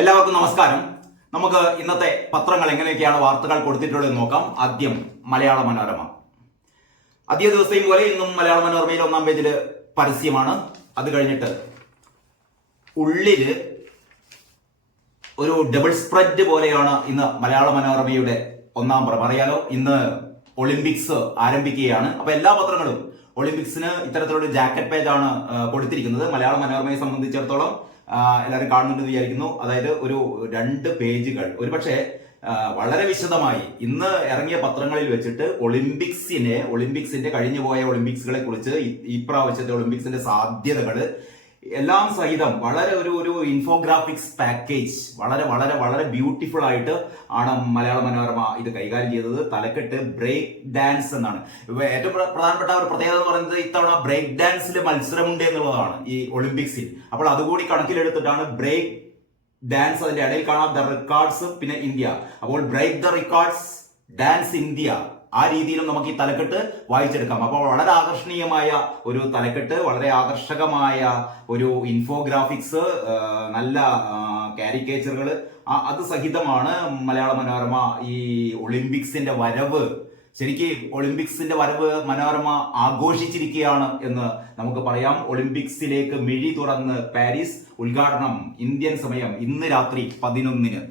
എല്ലാവർക്കും നമസ്കാരം. നമുക്ക് ഇന്നത്തെ പത്രങ്ങൾ എങ്ങനെയൊക്കെയാണ് വാർത്തകൾ കൊടുത്തിട്ടുള്ളത് നോക്കാം. ആദ്യം മലയാള മനോരമ. അധിക ദിവസത്തെയും പോലെ ഇന്നും മലയാള മനോരമയിൽ ഒന്നാം പേജില് പരസ്യമാണ്. അത് കഴിഞ്ഞിട്ട് ഉള്ളില് ഒരു ഡബിൾ സ്പ്രെഡ് പോലെയാണ് ഇന്ന് മലയാള മനോരമയുടെ ഒന്നാം പുറം. അറിയാലോ, ഇന്ന് ഒളിമ്പിക്സ് ആരംഭിക്കുകയാണ്. അപ്പൊ എല്ലാ പത്രങ്ങളും ഒളിമ്പിക്സിന് ഇത്തരത്തിലുള്ള ജാക്കറ്റ് പേജാണ് കൊടുത്തിരിക്കുന്നത്. മലയാള മനോരമയെ സംബന്ധിച്ചിടത്തോളം എല്ലാവരും കാണുന്നുണ്ടെന്ന് വിചാരിക്കുന്നു. അതായത് ഒരു 2 പേജുകൾ ഒരുപക്ഷെ വളരെ വിശദമായി ഇന്ന് ഇറങ്ങിയ പത്രങ്ങളിൽ വെച്ചിട്ട് ഒളിമ്പിക്സിന്റെ കഴിഞ്ഞുപോയ ഒളിമ്പിക്സുകളെ കുറിച്ച്, ഇപ്രാവശ്യത്തെ ഒളിമ്പിക്സിന്റെ സാധ്യതകള് എല്ലാം സഹിതം വളരെ ഒരു ഇൻഫോഗ്രാഫിക്സ് പാക്കേജ് വളരെ വളരെ വളരെ ബ്യൂട്ടിഫുൾ ആയിട്ട് ആണ് മലയാള മനോരമ ഇത് കൈകാര്യം ചെയ്തത്. തലക്കെട്ട് ബ്രേക്ക് ഡാൻസ് എന്നാണ്. ഏറ്റവും പ്രധാനപ്പെട്ട ഒരു പ്രത്യേകത എന്ന് പറയുന്നത് ഇത്തവണ ബ്രേക്ക് ഡാൻസിൽ മത്സരമുണ്ട് എന്നുള്ളതാണ് ഈ ഒളിമ്പിക്സിൽ. അപ്പോൾ അതുകൂടി കണക്കിലെടുത്തിട്ടാണ് ബ്രേക്ക് ഡാൻസ്. അതിന്റെ ഇടയിൽ കാണാം ദ റെക്കോർഡ്സ്, പിന്നെ ഇന്ത്യ. അപ്പോൾ break the records dance India, ആ രീതിയിലും നമുക്ക് ഈ തലക്കെട്ട് വായിച്ചെടുക്കാം. അപ്പോൾ വളരെ ആകർഷണീയമായ ഒരു തലക്കെട്ട്, വളരെ ആകർഷകമായ ഒരു ഇൻഫോഗ്രാഫിക്സ്, നല്ല കാരിക്കേച്ചറുകൾ, അത് സഹിതമാണ് മലയാള മനോരമ ഈ ഒളിമ്പിക്സിന്റെ വരവ്. ശരിക്കും ഒളിമ്പിക്സിന്റെ വരവ് മനോരമ ആഘോഷിച്ചിരിക്കുകയാണ് എന്ന് നമുക്ക് പറയാം. ഒളിമ്പിക്സിലേക്ക് മിഴി തുറന്ന് പാരീസ്, ഉദ്ഘാടനം ഇന്ത്യൻ സമയം ഇന്ന് രാത്രി 11-ന്.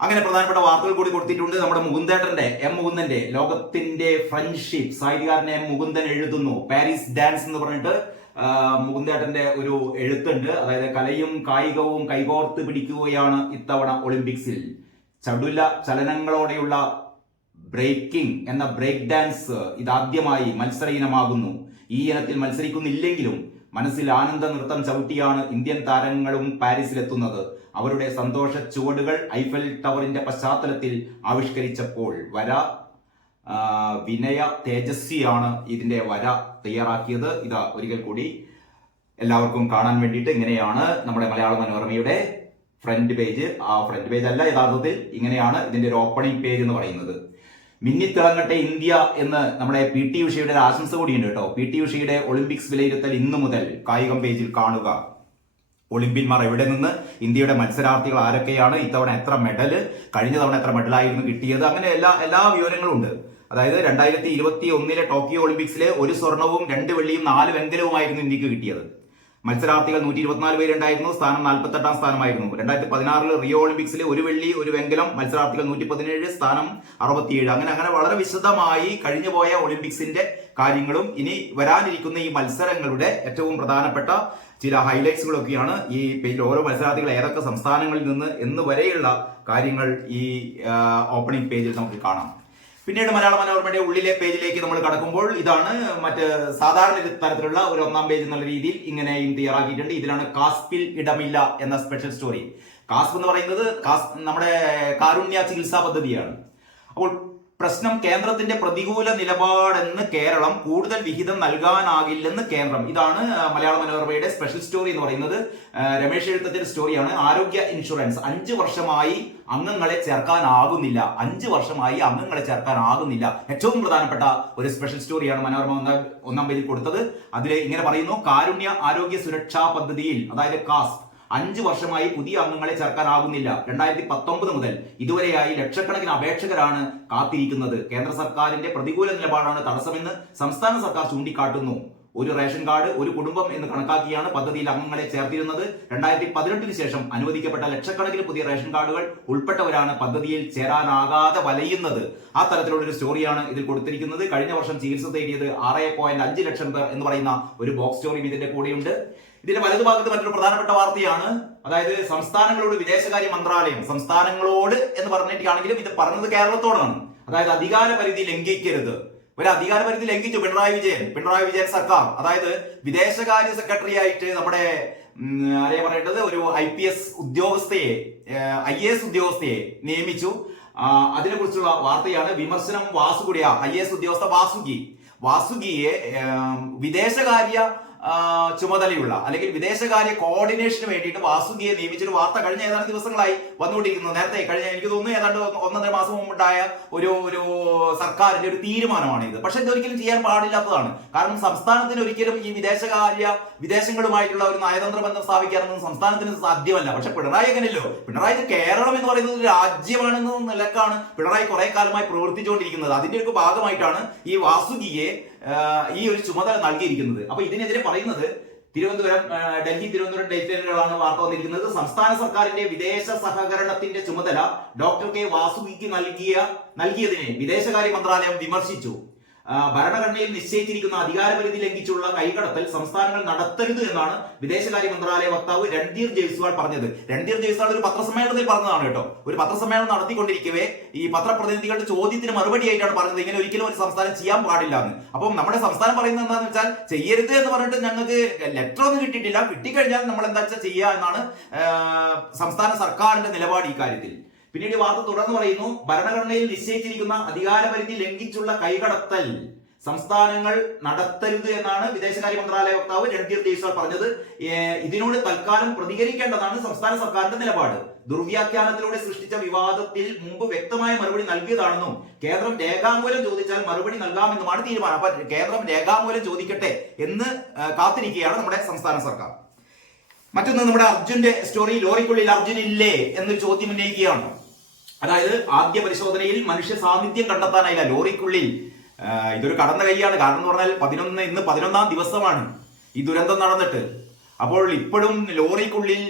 അങ്ങനെ പ്രധാനപ്പെട്ട വാർത്തകൾ കൂടി കൊടുത്തിട്ടുണ്ട്. നമ്മുടെ എം മുകുന്ദന്റെ ലോകത്തിന്റെ ഫ്രണ്ട്ഷിപ്പ്, സാഹിത്യകാരൻ എം മുകുന്ദൻ എഴുതുന്നു പാരീസ് ഡാൻസ് എന്ന് പറഞ്ഞിട്ട്. മുകുന്ദേട്ടന്റെ ഒരു എഴുത്തുണ്ട്. അതായത് കലയും കായികവും കൈകോർത്ത് പിടിക്കുകയാണ് ഇത്തവണ ഒളിമ്പിക്സിൽ. ചടുല ചലനങ്ങളോടെയുള്ള ബ്രേക്കിംഗ് എന്ന ബ്രേക്ക് ഡാൻസ് ഇതാദ്യമായി മത്സര ഇനമാകുന്നു. ഈ ഇനത്തിൽ മത്സരിക്കുന്നില്ലെങ്കിലും മനസ്സിൽ ആനന്ദ നൃത്തം ചവിട്ടിയാണ് ഇന്ത്യൻ താരങ്ങളും പാരീസിലെത്തുന്നത്. അവരുടെ സന്തോഷ ചുവടുകൾ ഐഫൽ ടവറിന്റെ പശ്ചാത്തലത്തിൽ ആവിഷ്കരിച്ചപ്പോൾ വര വിനയ തേജസ്വിയാണ് ഇതിന്റെ വര തയ്യാറാക്കിയത്. ഇതാ ഒരിക്കൽ കൂടി എല്ലാവർക്കും കാണാൻ വേണ്ടിയിട്ട് ഇങ്ങനെയാണ് നമ്മുടെ മലയാള മനോരമയുടെ ഫ്രണ്ട് പേജ്. ആ ഫ്രണ്ട് പേജ് അല്ല, യഥാർത്ഥത്തിൽ ഇങ്ങനെയാണ് ഇതിന്റെ ഒരു ഓപ്പണിംഗ് പേജ് എന്ന് പറയുന്നത്. മിന്നിത്തിളങ്ങട്ടെ ഇന്ത്യ എന്ന് നമ്മുടെ PT ഉഷയുടെ ഒരു ആശംസ കൂടിയുണ്ട് കേട്ടോ. PT ഉഷയുടെ ഒളിമ്പിക്സ് വിലയിരുത്തൽ ഇന്നു മുതൽ കായികം പേജിൽ കാണുക. ഒളിമ്പ്യന്മാർ എവിടെ നിന്ന്, ഇന്ത്യയുടെ മത്സരാർത്ഥികൾ ആരൊക്കെയാണ്, ഇത്തവണ എത്ര മെഡല്, കഴിഞ്ഞ തവണ എത്ര മെഡലായിരുന്നു കിട്ടിയത്, അങ്ങനെ എല്ലാ വിവരങ്ങളും ഉണ്ട്. അതായത് 2021 ടോക്കിയോ ഒളിമ്പിക്സിലെ 1 സ്വർണവും 2 വെള്ളിയും 4 വെങ്കലവുമായിരുന്നു ഇന്ത്യക്ക് കിട്ടിയത്. മത്സരാർത്ഥികൾ 124 പേരുണ്ടായിരുന്നു. സ്ഥാനം 48-ാം സ്ഥാനമായിരുന്നു. 2016 റിയോ ഒളിമ്പിക്സിലെ 1 വെള്ളി 1 വെങ്കലം, മത്സരാർത്ഥികൾ 117, സ്ഥാനം 67. അങ്ങനെ വളരെ വിശദമായി കഴിഞ്ഞുപോയ ഒളിമ്പിക്സിന്റെ കാര്യങ്ങളും ഇനി വരാനിരിക്കുന്ന ഈ മത്സരങ്ങളുടെ ഏറ്റവും പ്രധാനപ്പെട്ട ചില ഹൈലൈറ്റ്സുകളൊക്കെയാണ് ഈ പേജിൽ. ഓരോ മത്സരാർത്ഥികൾ ഏതൊക്കെ സംസ്ഥാനങ്ങളിൽ നിന്ന് എന്ന് വരെയുള്ള കാര്യങ്ങൾ ഈ ഓപ്പണിംഗ് പേജിൽ നമുക്ക് കാണാം. പിന്നീട് മലയാള മനോരമയുടെ ഉള്ളിലെ പേജിലേക്ക് നമ്മൾ കടക്കുമ്പോൾ ഇതാണ് സാധാരണ തരത്തിലുള്ള ഒരു ഒന്നാം പേജ് എന്നുള്ള രീതിയിൽ ഇങ്ങനെയും തയ്യാറാക്കിയിട്ടുണ്ട്. ഇതിലാണ് കാസ്പിൽ ഇടമില്ല എന്ന സ്പെഷ്യൽ സ്റ്റോറി. കാസ്പ് എന്ന് പറയുന്നത് നമ്മുടെ കാരുണ്യ ചികിത്സാ പദ്ധതിയാണ്. അപ്പോൾ പ്രശ്നം കേന്ദ്രത്തിന്റെ പ്രതികൂല നിലപാടെന്ന് കേരളം, കൂടുതൽ വിഹിതം നൽകാനാകില്ലെന്ന് കേന്ദ്രം. ഇതാണ് മലയാള മനോരമയുടെ സ്പെഷ്യൽ സ്റ്റോറി എന്ന് പറയുന്നത്. രമേശ് എഴുത്തച്ഛന്റെ സ്റ്റോറിയാണ്. ആരോഗ്യ ഇൻഷുറൻസ് 5 വർഷമായി അംഗങ്ങളെ ചേർക്കാനാകുന്നില്ല. 5 വർഷമായി അംഗങ്ങളെ ചേർക്കാനാകുന്നില്ല. ഏറ്റവും പ്രധാനപ്പെട്ട ഒരു സ്പെഷ്യൽ സ്റ്റോറിയാണ് മനോരമ ഒന്നാം പേജിൽ കൊടുത്തത്. അതിൽ ഇങ്ങനെ പറയുന്നു: കാരുണ്യ ആരോഗ്യ സുരക്ഷാ പദ്ധതിയിൽ, അതായത് കാസ്പ്, 5 വർഷമായി പുതിയ അംഗങ്ങളെ ചേർക്കാനാകുന്നില്ല. 2019 മുതൽ ഇതുവരെയായി ലക്ഷക്കണക്കിന് അപേക്ഷകരാണ് കാത്തിരിക്കുന്നത്. കേന്ദ്ര സർക്കാരിന്റെ പ്രതികൂല നിലപാടാണ് തടസ്സമെന്ന് സംസ്ഥാന സർക്കാർ ചൂണ്ടിക്കാട്ടുന്നു. ഒരു റേഷൻ കാർഡ് ഒരു കുടുംബം എന്ന് കണക്കാക്കിയാണ് പദ്ധതിയിൽ അംഗങ്ങളെ ചേർത്തിരുന്നത്. 2018 ശേഷം അനുവദിക്കപ്പെട്ട ലക്ഷക്കണക്കിന് പുതിയ റേഷൻ കാർഡുകൾ ഉൾപ്പെട്ടവരാണ് പദ്ധതിയിൽ ചേരാനാകാതെ വലയുന്നത്. ആ തരത്തിലുള്ള ഒരു സ്റ്റോറിയാണ് ഇതിൽ കൊടുത്തിരിക്കുന്നത്. കഴിഞ്ഞ വർഷം ചികിത്സ തേടിയത് 6.5 ലക്ഷം പേർ എന്ന് പറയുന്ന ഒരു ബോക്സ് സ്റ്റോറിയും ഇതിന്റെ കൂടെയുണ്ട്. ഇതിന്റെ വലതുഭാഗത്ത് മറ്റൊരു പ്രധാനപ്പെട്ട വാർത്തയാണ്. അതായത് സംസ്ഥാനങ്ങളോട് വിദേശകാര്യ മന്ത്രാലയം, സംസ്ഥാനങ്ങളോട് എന്ന് പറഞ്ഞിട്ടാണെങ്കിലും ഇത് പറഞ്ഞത് കേരളത്തോടാണ്. അതായത് അധികാര പരിധി ലംഘിക്കരുത്. ഒരു അധികാര പരിധി ലംഘിച്ചു പിണറായി വിജയൻ സർക്കാർ. അതായത് വിദേശകാര്യ സെക്രട്ടറി ആയിട്ട് നമ്മുടെ ആരെയാ പറയേണ്ടത്, ഒരു IAS ഉദ്യോഗസ്ഥയെ നിയമിച്ചു. അതിനെ കുറിച്ചുള്ള വാർത്തയാണ്. വിമർശനം വാസുകുടിയ IAS ഉദ്യോഗസ്ഥ വാസുകിയെ വിദേശകാര്യ ചുമതലയുള്ള അല്ലെങ്കിൽ വിദേശകാര്യ കോർഡിനേഷന് വേണ്ടിയിട്ട് വാസുകിയെ നിയമിച്ചൊരു വാർത്ത കഴിഞ്ഞ ഏതാനും ദിവസങ്ങളായി വന്നുകൊണ്ടിരിക്കുന്നു. നേരത്തെ കഴിഞ്ഞ എനിക്ക് തോന്നുന്നു ഏതാണ്ട് 1.5 മാസം മുമ്പുണ്ടായ ഒരു സർക്കാരിന്റെ ഒരു തീരുമാനമാണ് ഇത്. പക്ഷെ ഇതൊരിക്കലും ചെയ്യാൻ പാടില്ലാത്തതാണ്. കാരണം സംസ്ഥാനത്തിന് ഒരിക്കലും ഈ വിദേശങ്ങളുമായിട്ടുള്ള ഒരു നയതന്ത്ര ബന്ധം സ്ഥാപിക്കാനൊന്നും സംസ്ഥാനത്തിന് സാധ്യമല്ല. പക്ഷെ പിണറായി അങ്ങനെയല്ലോ. പിണറായി കേരളം എന്ന് പറയുന്നത് ഒരു രാജ്യമാണെന്ന നിലക്കാണ് പിണറായി കുറെ കാലമായി പ്രവർത്തിച്ചുകൊണ്ടിരിക്കുന്നത്. അതിന്റെ ഒരു ഭാഗമായിട്ടാണ് ഈ വാസുകിയെ ഈ ഒരു ചുമതല നൽകിയിരിക്കുന്നത്. അപ്പൊ ഇതിനെതിരെ പറയുന്നത് ഡൽഹി തിരുവനന്തപുരം ഡേറ്റുകളാണ് വാർത്ത വന്നിരിക്കുന്നത്. സംസ്ഥാന സർക്കാരിന്റെ വിദേശ സഹകരണത്തിന്റെ ചുമതല ഡോക്ടർ കെ വാസുകിക്ക് നൽകിയതിനെ വിദേശകാര്യ മന്ത്രാലയം വിമർശിച്ചു. ഭരണഘടനയിൽ നിശ്ചയിച്ചിരിക്കുന്ന അധികാരപരിധി ലംഘിച്ചുള്ള കൈകടത്തൽ സംസ്ഥാനങ്ങൾ നടത്തരുത് എന്നാണ് വിദേശകാര്യ മന്ത്രാലയ വക്താവ് രൺധീർ ജയ്സ്വാൾ പറഞ്ഞത്. രൺധീർ ജയ്സ്വാൾ ഒരു പത്രസമ്മേളനത്തിൽ പറഞ്ഞതാണ് കേട്ടോ. ഒരു പത്രസമ്മേളനം നടത്തിക്കൊണ്ടിരിക്കവേ ഈ പത്രപ്രതിനിധികളുടെ ചോദ്യത്തിന് മറുപടിയായിട്ടാണ് പറഞ്ഞത് ഇങ്ങനെ ഒരിക്കലും ഒരു സംസ്ഥാനം ചെയ്യാൻ പാടില്ല എന്ന്. അപ്പം നമ്മുടെ സംസ്ഥാനം പറയുന്നത് എന്താണെന്ന് വെച്ചാൽ ചെയ്യരുത് എന്ന് പറഞ്ഞിട്ട് ഞങ്ങൾക്ക് ലെറ്റർ ഒന്നും കിട്ടിയിട്ടില്ല, കിട്ടിക്കഴിഞ്ഞാൽ നമ്മൾ എന്താ വെച്ചാൽ ചെയ്യുക എന്നാണ് സംസ്ഥാന സർക്കാരിന്റെ നിലപാട് ഈ കാര്യത്തിൽ. പിന്നീട് വാർത്ത തുടർന്ന് പറയുന്നു, ഭരണഘടനയിൽ നിശ്ചയിച്ചിരിക്കുന്ന അധികാരപരിധി ലംഘിച്ചുള്ള കൈകടത്തൽ സംസ്ഥാനങ്ങൾ നടത്തരുത് എന്നാണ് വിദേശകാര്യ മന്ത്രാലയ വക്താവ് രൺധീർ ജയ്സ്വാൾ പറഞ്ഞത്. ഇതിനോട് തൽക്കാലം പ്രതികരിക്കേണ്ടതാണ് സംസ്ഥാന സർക്കാരിന്റെ നിലപാട്. ദുർവ്യാഖ്യാനത്തിലൂടെ സൃഷ്ടിച്ച വിവാദത്തിൽ മുമ്പ് വ്യക്തമായ മറുപടി നൽകിയതാണെന്നും കേന്ദ്രം രേഖാമൂലം ചോദിച്ചാൽ മറുപടി നൽകാമെന്നുമാണ് തീരുമാനം. അപ്പൊ കേന്ദ്രം രേഖാമൂലം ചോദിക്കട്ടെ എന്ന് കാത്തിരിക്കുകയാണ് നമ്മുടെ സംസ്ഥാന സർക്കാർ. മറ്റൊന്ന്, നമ്മുടെ അർജുന്റെ സ്റ്റോറി, ലോറിക്കുള്ളിൽ അർജുൻ ഇല്ലേ എന്നൊരു ചോദ്യം ഉന്നയിക്കുകയാണ്. അതായത് ആദ്യ പരിശോധനയിൽ മനുഷ്യ സാന്നിധ്യം കണ്ടെത്താനായില്ല ലോറിക്കുള്ളിൽ. ഇതൊരു കടന്ന കൈയാണ്. കാരണം എന്ന് പറഞ്ഞാൽ ഇന്ന് 11ാം ദിവസമാണ് ഈ ദുരന്തം നടന്നിട്ട്. അപ്പോൾ ഇപ്പോഴും ലോറിക്കുള്ളിൽ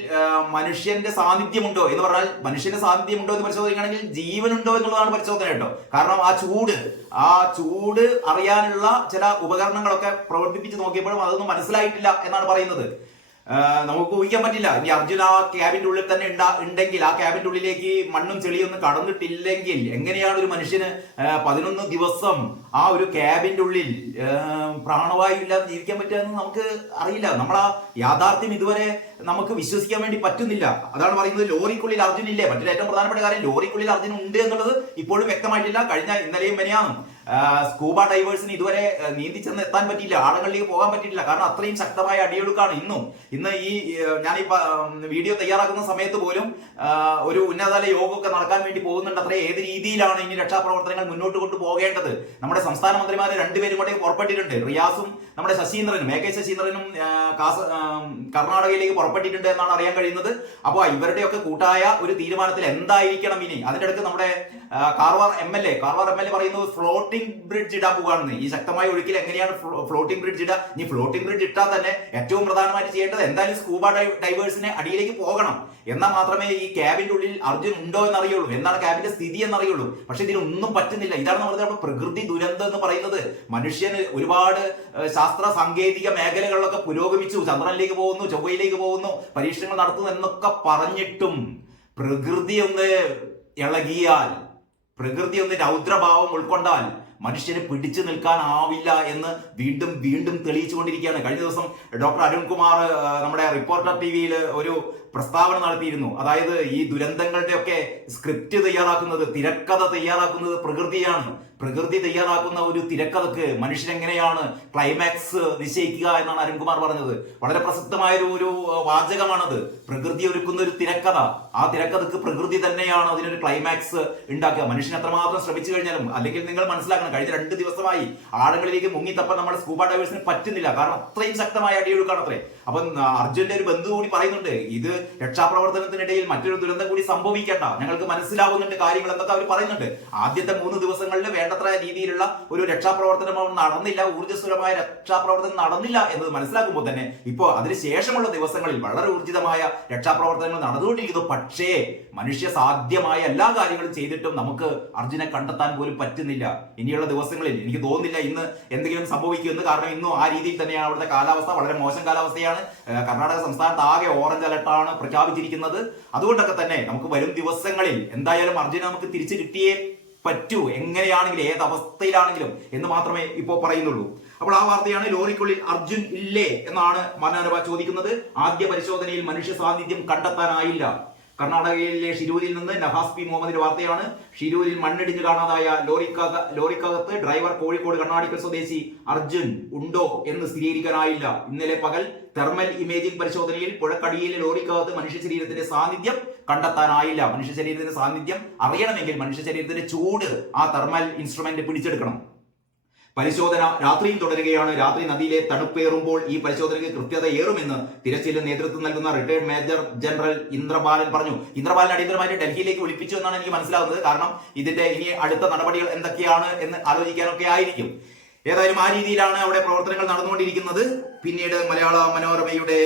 മനുഷ്യന്റെ സാന്നിധ്യമുണ്ടോ എന്ന് പറഞ്ഞാൽ മനുഷ്യന്റെ സാന്നിധ്യമുണ്ടോ എന്ന് പരിശോധിക്കുകയാണെങ്കിൽ ജീവനുണ്ടോ എന്നുള്ളതാണ് പരിശോധന കേട്ടോ. കാരണം ആ ചൂട് അറിയാനുള്ള ചില ഉപകരണങ്ങളൊക്കെ പ്രവർത്തിപ്പിച്ച് നോക്കിയപ്പോഴും അതൊന്നും മനസ്സിലായിട്ടില്ല എന്നാണ് പറയുന്നത്. നമുക്ക് ഊഹിക്കാൻ പറ്റില്ല. ഇനി അർജുൻ ആ ക്യാബിന്റെ ഉള്ളിൽ തന്നെ ഉണ്ടെങ്കിൽ, ആ ക്യാബിന്റെ ഉള്ളിലേക്ക് മണ്ണും ചെളിയൊന്നും കടന്നിട്ടില്ലെങ്കിൽ എങ്ങനെയാണ് ഒരു മനുഷ്യന് 11 ദിവസം ആ ഒരു ക്യാബിന്റെ ഉള്ളിൽ പ്രാണവായു ഇല്ലാതെ ജീവിക്കാൻ പറ്റുക എന്ന് നമുക്ക് അറിയില്ല. നമ്മളാ യാഥാർത്ഥ്യം ഇതുവരെ നമുക്ക് വിശ്വസിക്കാൻ വേണ്ടി പറ്റുന്നില്ല. അതാണ് പറയുന്നത് ലോറിക്കുള്ളിൽ അർജുൻ ഇല്ലേ. മറ്റൊരു ഏറ്റവും പ്രധാനപ്പെട്ട കാര്യം, ലോറിക്കുള്ളിൽ അർജുൻ ഉണ്ട് എന്നുള്ളത് ഇപ്പോഴും വ്യക്തമായിട്ടില്ല. കഴിഞ്ഞ ഇന്നലെയും മെനയാന്നും സ്കൂബ ഡൈവേഴ്സിന് ഇതുവരെ നീന്തി ചെന്ന് എത്താൻ പറ്റിയില്ല, ആഴങ്ങളിലേക്ക് പോകാൻ പറ്റിയിട്ടില്ല. കാരണം അത്രയും ശക്തമായ അടിയൊഴുക്കാണ്. ഇന്ന് ഈ ഞാൻ ഈ വീഡിയോ തയ്യാറാക്കുന്ന സമയത്ത് പോലും ഒരു ഉന്നതതല യോഗമൊക്കെ നടക്കാൻ വേണ്ടി പോകുന്നുണ്ട്. അത്ര ഏത് രീതിയിലാണ് ഇനി രക്ഷാപ്രവർത്തനങ്ങൾ മുന്നോട്ട് കൊണ്ടുപോകേണ്ടത്. നമ്മുടെ സംസ്ഥാന മന്ത്രിമാരെ 2 പേരും കൂടെ പുറപ്പെട്ടിട്ടുണ്ട്. റിയാസും നമ്മുടെ ശശീന്ദ്രനും, AK ശശീന്ദ്രനും കർണാടകയിലേക്ക് പുറപ്പെട്ടിട്ടുണ്ട് എന്നാണ് അറിയാൻ കഴിയുന്നത്. അപ്പോൾ ഇവരുടെയൊക്കെ കൂട്ടായ ഒരു തീരുമാനത്തിൽ എന്തായിരിക്കണം ഇനി. അതിന്റെ അടുത്ത് നമ്മുടെ കാർവാർ MLA പറയുന്നത് ഫ്ലോട്ടിംഗ് ബ്രിഡ്ജ് ഇടാൻ പോകാണെന്ന്. ഈ ശക്തമായ ഒഴുക്കിൽ എങ്ങനെയാണ് ഫ്ലോട്ടിംഗ് ബ്രിഡ്ജ് ഇടുക? ഇനി ഫ്ലോട്ടിംഗ് ബ്രിഡ്ജ് ഇട്ടാൽ തന്നെ ഏറ്റവും പ്രധാനമായിട്ട് ചെയ്യേണ്ടത് എന്തായാലും സ്കൂബ ഡൈവേഴ്സിനെ അടിയിലേക്ക് പോകണം. എന്നാൽ മാത്രമേ ഈ ക്യാബിന്റെ ഉള്ളിൽ അർജുൻ ഉണ്ടോ എന്നറിയുള്ളൂ, എന്താണ് ക്യാബിന്റെ സ്ഥിതി എന്നറിയുള്ളൂ. പക്ഷെ ഇതിനൊന്നും പറ്റുന്നില്ല. ഇതാണ് നമ്മുടെ പ്രകൃതി ദുരന്തം എന്ന് പറയുന്നത്. മനുഷ്യന് ഒരുപാട് ശാസ്ത്ര സാങ്കേതിക മേഖലകളിലൊക്കെ പുരോഗമിച്ചു, ചന്ദ്രനിലേക്ക് പോകുന്നു, ചൊവ്വയിലേക്ക് പോകുന്നു, പരീക്ഷണങ്ങൾ നടത്തുന്നു എന്നൊക്കെ പറഞ്ഞിട്ടും പ്രകൃതി ഒന്ന് ഇളകിയാൽ, പ്രകൃതി ഒന്ന് രൗദ്രഭാവം ഉൾക്കൊണ്ടാൽ മനുഷ്യന് പിടിച്ചു നിൽക്കാനാവില്ല എന്ന് വീണ്ടും വീണ്ടും തെളിയിച്ചുകൊണ്ടിരിക്കുകയാണ്. കഴിഞ്ഞ ദിവസം ഡോക്ടർ അരുൺകുമാർ നമ്മുടെ റിപ്പോർട്ടർ TVയിൽ ഒരു പ്രസ്താവന നടത്തിയിരുന്നു. അതായത് ഈ ദുരന്തങ്ങളുടെ ഒക്കെ സ്ക്രിപ്റ്റ് തയ്യാറാക്കുന്നത്, തിരക്കഥ തയ്യാറാക്കുന്നത് പ്രകൃതിയാണ്. പ്രകൃതി തയ്യാറാക്കുന്ന ഒരു തിരക്കഥക്ക് മനുഷ്യനെങ്ങനെയാണ് ക്ലൈമാക്സ് നിശ്ചയിക്കുക എന്നാണ് അരുൺകുമാർ പറഞ്ഞത്. വളരെ പ്രസക്തമായ ഒരു വാചകമാണത്. പ്രകൃതി ഒരുക്കുന്ന ഒരു തിരക്കഥ, ആ തിരക്കഥക്ക് പ്രകൃതി തന്നെയാണ് അതിനൊരു ക്ലൈമാക്സ് ഉണ്ടാക്കുക. മനുഷ്യൻ എത്രമാത്രം ശ്രമിച്ചു കഴിഞ്ഞാലും, അല്ലെങ്കിൽ നിങ്ങൾ മനസ്സിലാക്കണം, കഴിഞ്ഞ 2 ദിവസമായി ആഴങ്ങളിലേക്ക് മുങ്ങിത്തപ്പാൻ നമ്മുടെ സ്കൂബ ഡൈവേഴ്സിന് പറ്റുന്നില്ല. കാരണം അത്രയും ശക്തമായ അടിയൊഴുക്കാണ് അത്രേ. അപ്പം അർജുന്റെ ഒരു ബന്ധു കൂടി പറയുന്നുണ്ട്, ഇത് രക്ഷാപ്രവർത്തനത്തിനിടയിൽ മറ്റൊരു ദുരന്തം കൂടി സംഭവിക്കേണ്ട, ഞങ്ങൾക്ക് മനസ്സിലാവുന്നുണ്ട് കാര്യങ്ങൾ എന്നൊക്കെ അവർ പറയുന്നുണ്ട്. ആദ്യത്തെ 3 ദിവസങ്ങളിൽ വേണ്ടത്ര രീതിയിലുള്ള ഒരു രക്ഷാപ്രവർത്തനം നടന്നില്ല, ഊർജ്ജസ്വലമായ രക്ഷാപ്രവർത്തനം നടന്നില്ല എന്നത് മനസ്സിലാക്കുമ്പോൾ തന്നെ ഇപ്പോൾ അതിനുശേഷമുള്ള ദിവസങ്ങളിൽ വളരെ ഊർജിതമായ രക്ഷാപ്രവർത്തനങ്ങൾ നടന്നുകൊണ്ടിരിക്കുന്നു. പക്ഷേ മനുഷ്യ സാധ്യമായ എല്ലാ കാര്യങ്ങളും ചെയ്തിട്ടും നമുക്ക് അർജുനെ കണ്ടെത്താൻ പോലും പറ്റുന്നില്ല. ഇനിയുള്ള ദിവസങ്ങളിൽ എനിക്ക് തോന്നുന്നില്ല ഇന്ന് എന്തെങ്കിലും സംഭവിക്കുമെന്ന്. കാരണം ഇന്നും ആ രീതിയിൽ തന്നെയാണ് അവിടുത്തെ കാലാവസ്ഥ, വളരെ മോശം കാലാവസ്ഥയാണ്. കർണാടക സംസ്ഥാനത്ത് ആകെ ഓറഞ്ച് അലർട്ടാണ് പ്രഖ്യാപിച്ചിരിക്കുന്നത്. അതുകൊണ്ടൊക്കെ തന്നെ നമുക്ക് വരും ദിവസങ്ങളിൽ എന്തായാലും അർജുനെ നമുക്ക് തിരിച്ചു കിട്ടിയേ പറ്റൂ, എങ്ങനെയാണെങ്കിലും ഏത് അവസ്ഥയിലാണെങ്കിലും എന്ന് മാത്രമേ ഇപ്പോൾ പറയുന്നുള്ളൂ. അപ്പോൾ ആ വാർത്തയാണ്, ലോറിക്കുള്ളിൽ അർജുൻ ഇല്ലേ എന്നാണ് മനോരമ ചോദിക്കുന്നത്. ആദ്യ പരിശോധനയിൽ മനുഷ്യ സാന്നിധ്യം കണ്ടെത്താനായില്ല. കർണാടകയിലെ ഷിരൂരിൽ നിന്ന് നഹാസ് പി മുഹമ്മദിന്റെ വാർത്തയാണ്. ഷിരൂരിൽ മണ്ണിടിഞ്ഞ് കാണാതായ ലോറിക്കകത്ത് ഡ്രൈവർ കോഴിക്കോട് കണ്ണാടിക്കൽ സ്വദേശി അർജുൻ ഉണ്ടോ എന്ന് സ്ഥിരീകരിക്കാനായില്ല. ഇന്നലെ പകൽ തെർമൽ ഇമേജിംഗ് പരിശോധനയിൽ പുഴക്കടിയിലെ ലോറിക്കകത്ത് മനുഷ്യ ശരീരത്തിന്റെ സാന്നിധ്യം കണ്ടെത്താനായില്ല. മനുഷ്യ ശരീരത്തിന്റെ സാന്നിധ്യം അറിയണമെങ്കിൽ മനുഷ്യ ശരീരത്തിന്റെ ചൂട് ആ തെർമൽ ഇൻസ്ട്രുമെന്റ് പിടിച്ചെടുക്കണം. പരിശോധന രാത്രിയും തുടരുകയാണ്. രാത്രി നദിയിലെ തണുപ്പേറുമ്പോൾ ഈ പരിശോധനയ്ക്ക് കൃത്യത ഏറുമെന്ന് തിരച്ചിലിന് നേതൃത്വം നൽകുന്ന റിട്ടയർഡ് മേജർ ജനറൽ ഇന്ദ്രബാലൻ പറഞ്ഞു. ഇന്ദ്രബാലൻ അടിയന്തരമായിട്ട് ഡൽഹിയിലേക്ക് വിളിപ്പിച്ചു എന്നാണ് എനിക്ക് മനസ്സിലാവുന്നത്. കാരണം ഇതിന്റെ ഇനി അടുത്ത നടപടികൾ എന്തൊക്കെയാണ് എന്ന് ആലോചിക്കാനൊക്കെ ആയിരിക്കും. ഏതായാലും ആ രീതിയിലാണ് അവിടെ പ്രവർത്തനങ്ങൾ നടന്നുകൊണ്ടിരിക്കുന്നത്. പിന്നീട് മലയാള മനോരമയുടെ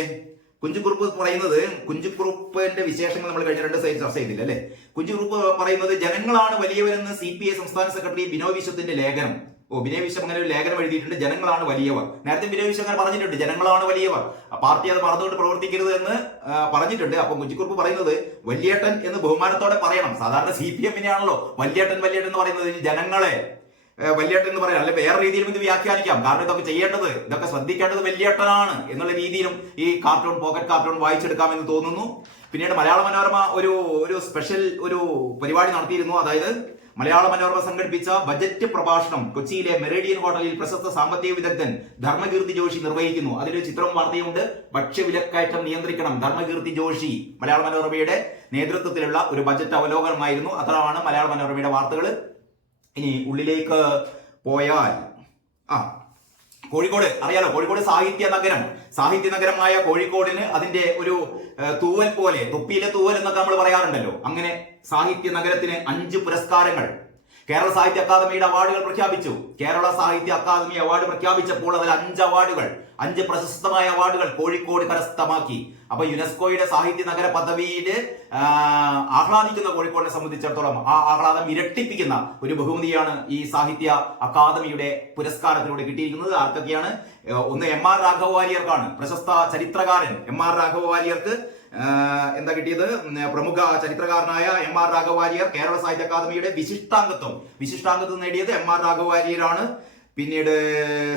കുഞ്ചുകുറുപ്പ് പറയുന്നത്, കുഞ്ചുകുറുപ്പിന്റെ വിശേഷങ്ങൾ നമ്മൾ കഴിഞ്ഞ 2 ദിവസം ചർച്ച ചെയ്തില്ല അല്ലെ. കുഞ്ചുകുറുപ്പ് പറയുന്നത് ജനങ്ങളാണ് വലിയവരെന്ന് CPI സംസ്ഥാന സെക്രട്ടറി ബിനോയ് വിശ്വത്തിന്റെ ലേഖനം. ബിനോയ് വിശ്വം അങ്ങനെ ഒരു ലേഖനം എഴുതിയിട്ടുണ്ട്, ജനങ്ങളാണ് വലിയവർ. നേരത്തെ ബിനോയ് വിശ്വം അങ്ങനെ പറഞ്ഞിട്ടുണ്ട്, ജനങ്ങളാണ് വലിയവർ, പാർട്ടി അത് മറന്നുകൊണ്ട് പ്രവർത്തിക്കരുത് എന്ന് പറഞ്ഞിട്ടുണ്ട്. അപ്പൊ കുഞ്ചുകുറുപ്പ് പറയുന്നത് വല്യേട്ടൻ എന്ന് ബഹുമാനത്തോടെ പറയണം. സാധാരണ CPM-നെയാണല്ലോ വല്യേട്ടൻ എന്ന് പറയുന്നത്. ജനങ്ങളെ വല്യേട്ടൻ എന്ന് പറയാം, അല്ലെ വേറെ രീതിയിലും ഇത് വ്യാഖ്യാനിക്കാം. കാരണം ഇതൊക്കെ ശ്രദ്ധിക്കേണ്ടത് വല്യേട്ടനാണ് എന്നുള്ള രീതിയിലും ഈ പോക്കറ്റ് കാർട്ടൂൺ വായിച്ചെടുക്കാമെന്ന് തോന്നുന്നു. പിന്നീട് മലയാള മനോരമ ഒരു സ്പെഷ്യൽ പരിപാടി നടത്തിയിരുന്നു. അതായത് മലയാള മനോരമ സംഘടിപ്പിച്ച ബജറ്റ് പ്രഭാഷണം കൊച്ചിയിലെ മെറിഡിയൻ ഹോട്ടലിൽ പ്രശസ്ത സാമ്പത്തിക വിദഗ്ധൻ ധർമ്മകീർത്തി ജോഷി നിർവഹിക്കുന്നു. അതിലൊരു ചിത്രവും വാർത്തയുണ്ട്. ഭക്ഷ്യവിലക്കയറ്റം നിയന്ത്രിക്കണം, ധർമ്മകീർത്തി ജോഷി. മലയാള മനോരമയുടെ നേതൃത്വത്തിലുള്ള ഒരു ബജറ്റ് അവലോകനമായിരുന്നു. അത്രയാണ് മലയാള മനോരമയുടെ വാർത്തകൾ. ഇനി ഉള്ളിലേക്ക് പോയാൽ കോഴിക്കോട് അറിയാലോ, കോഴിക്കോട് സാഹിത്യ നഗരമായ കോഴിക്കോടിന് അതിന്റെ ഒരു തൂവൽ പോലെ, തൊപ്പിയിലെ തൂവൽ എന്നൊക്കെ നമ്മൾ പറയാറുണ്ടല്ലോ, അങ്ങനെ സാഹിത്യ നഗരത്തിന് 5 പുരസ്കാരങ്ങൾ. കേരള സാഹിത്യ അക്കാദമിയുടെ അവാർഡുകൾ പ്രഖ്യാപിച്ചു. കേരള സാഹിത്യ അക്കാദമി അവാർഡ് പ്രഖ്യാപിച്ചപ്പോൾ അതിൽ 5 പ്രശസ്തമായ അവാർഡുകൾ കോഴിക്കോട് കരസ്ഥമാക്കി. അപ്പൊ യുനെസ്കോയുടെ സാഹിത്യ നഗര പദവിയിൽ ആഹ്ലാദിക്കുന്ന കോഴിക്കോടിനെ സംബന്ധിച്ചിടത്തോളം ആ ആഹ്ലാദം ഇരട്ടിപ്പിക്കുന്ന ഒരു ബഹുമതിയാണ് ഈ സാഹിത്യ അക്കാദമിയുടെ പുരസ്കാരത്തിലൂടെ കിട്ടിയിരിക്കുന്നത്. ആർക്കൊക്കെയാണ്? ഒന്ന് MR രാഘവ വാര്യർക്കാണ്. പ്രശസ്ത ചരിത്രകാരൻ MR രാഘവ വാര്യർക്ക് എന്താ കിട്ടിയത്? പ്രമുഖ ചരിത്രകാരനായ MR രാഘവ വാര്യർ കേരള സാഹിത്യ അക്കാദമിയുടെ വിശിഷ്ടാംഗത്വം നേടിയത് MR രാഘവ വാര്യരാണ്. പിന്നീട്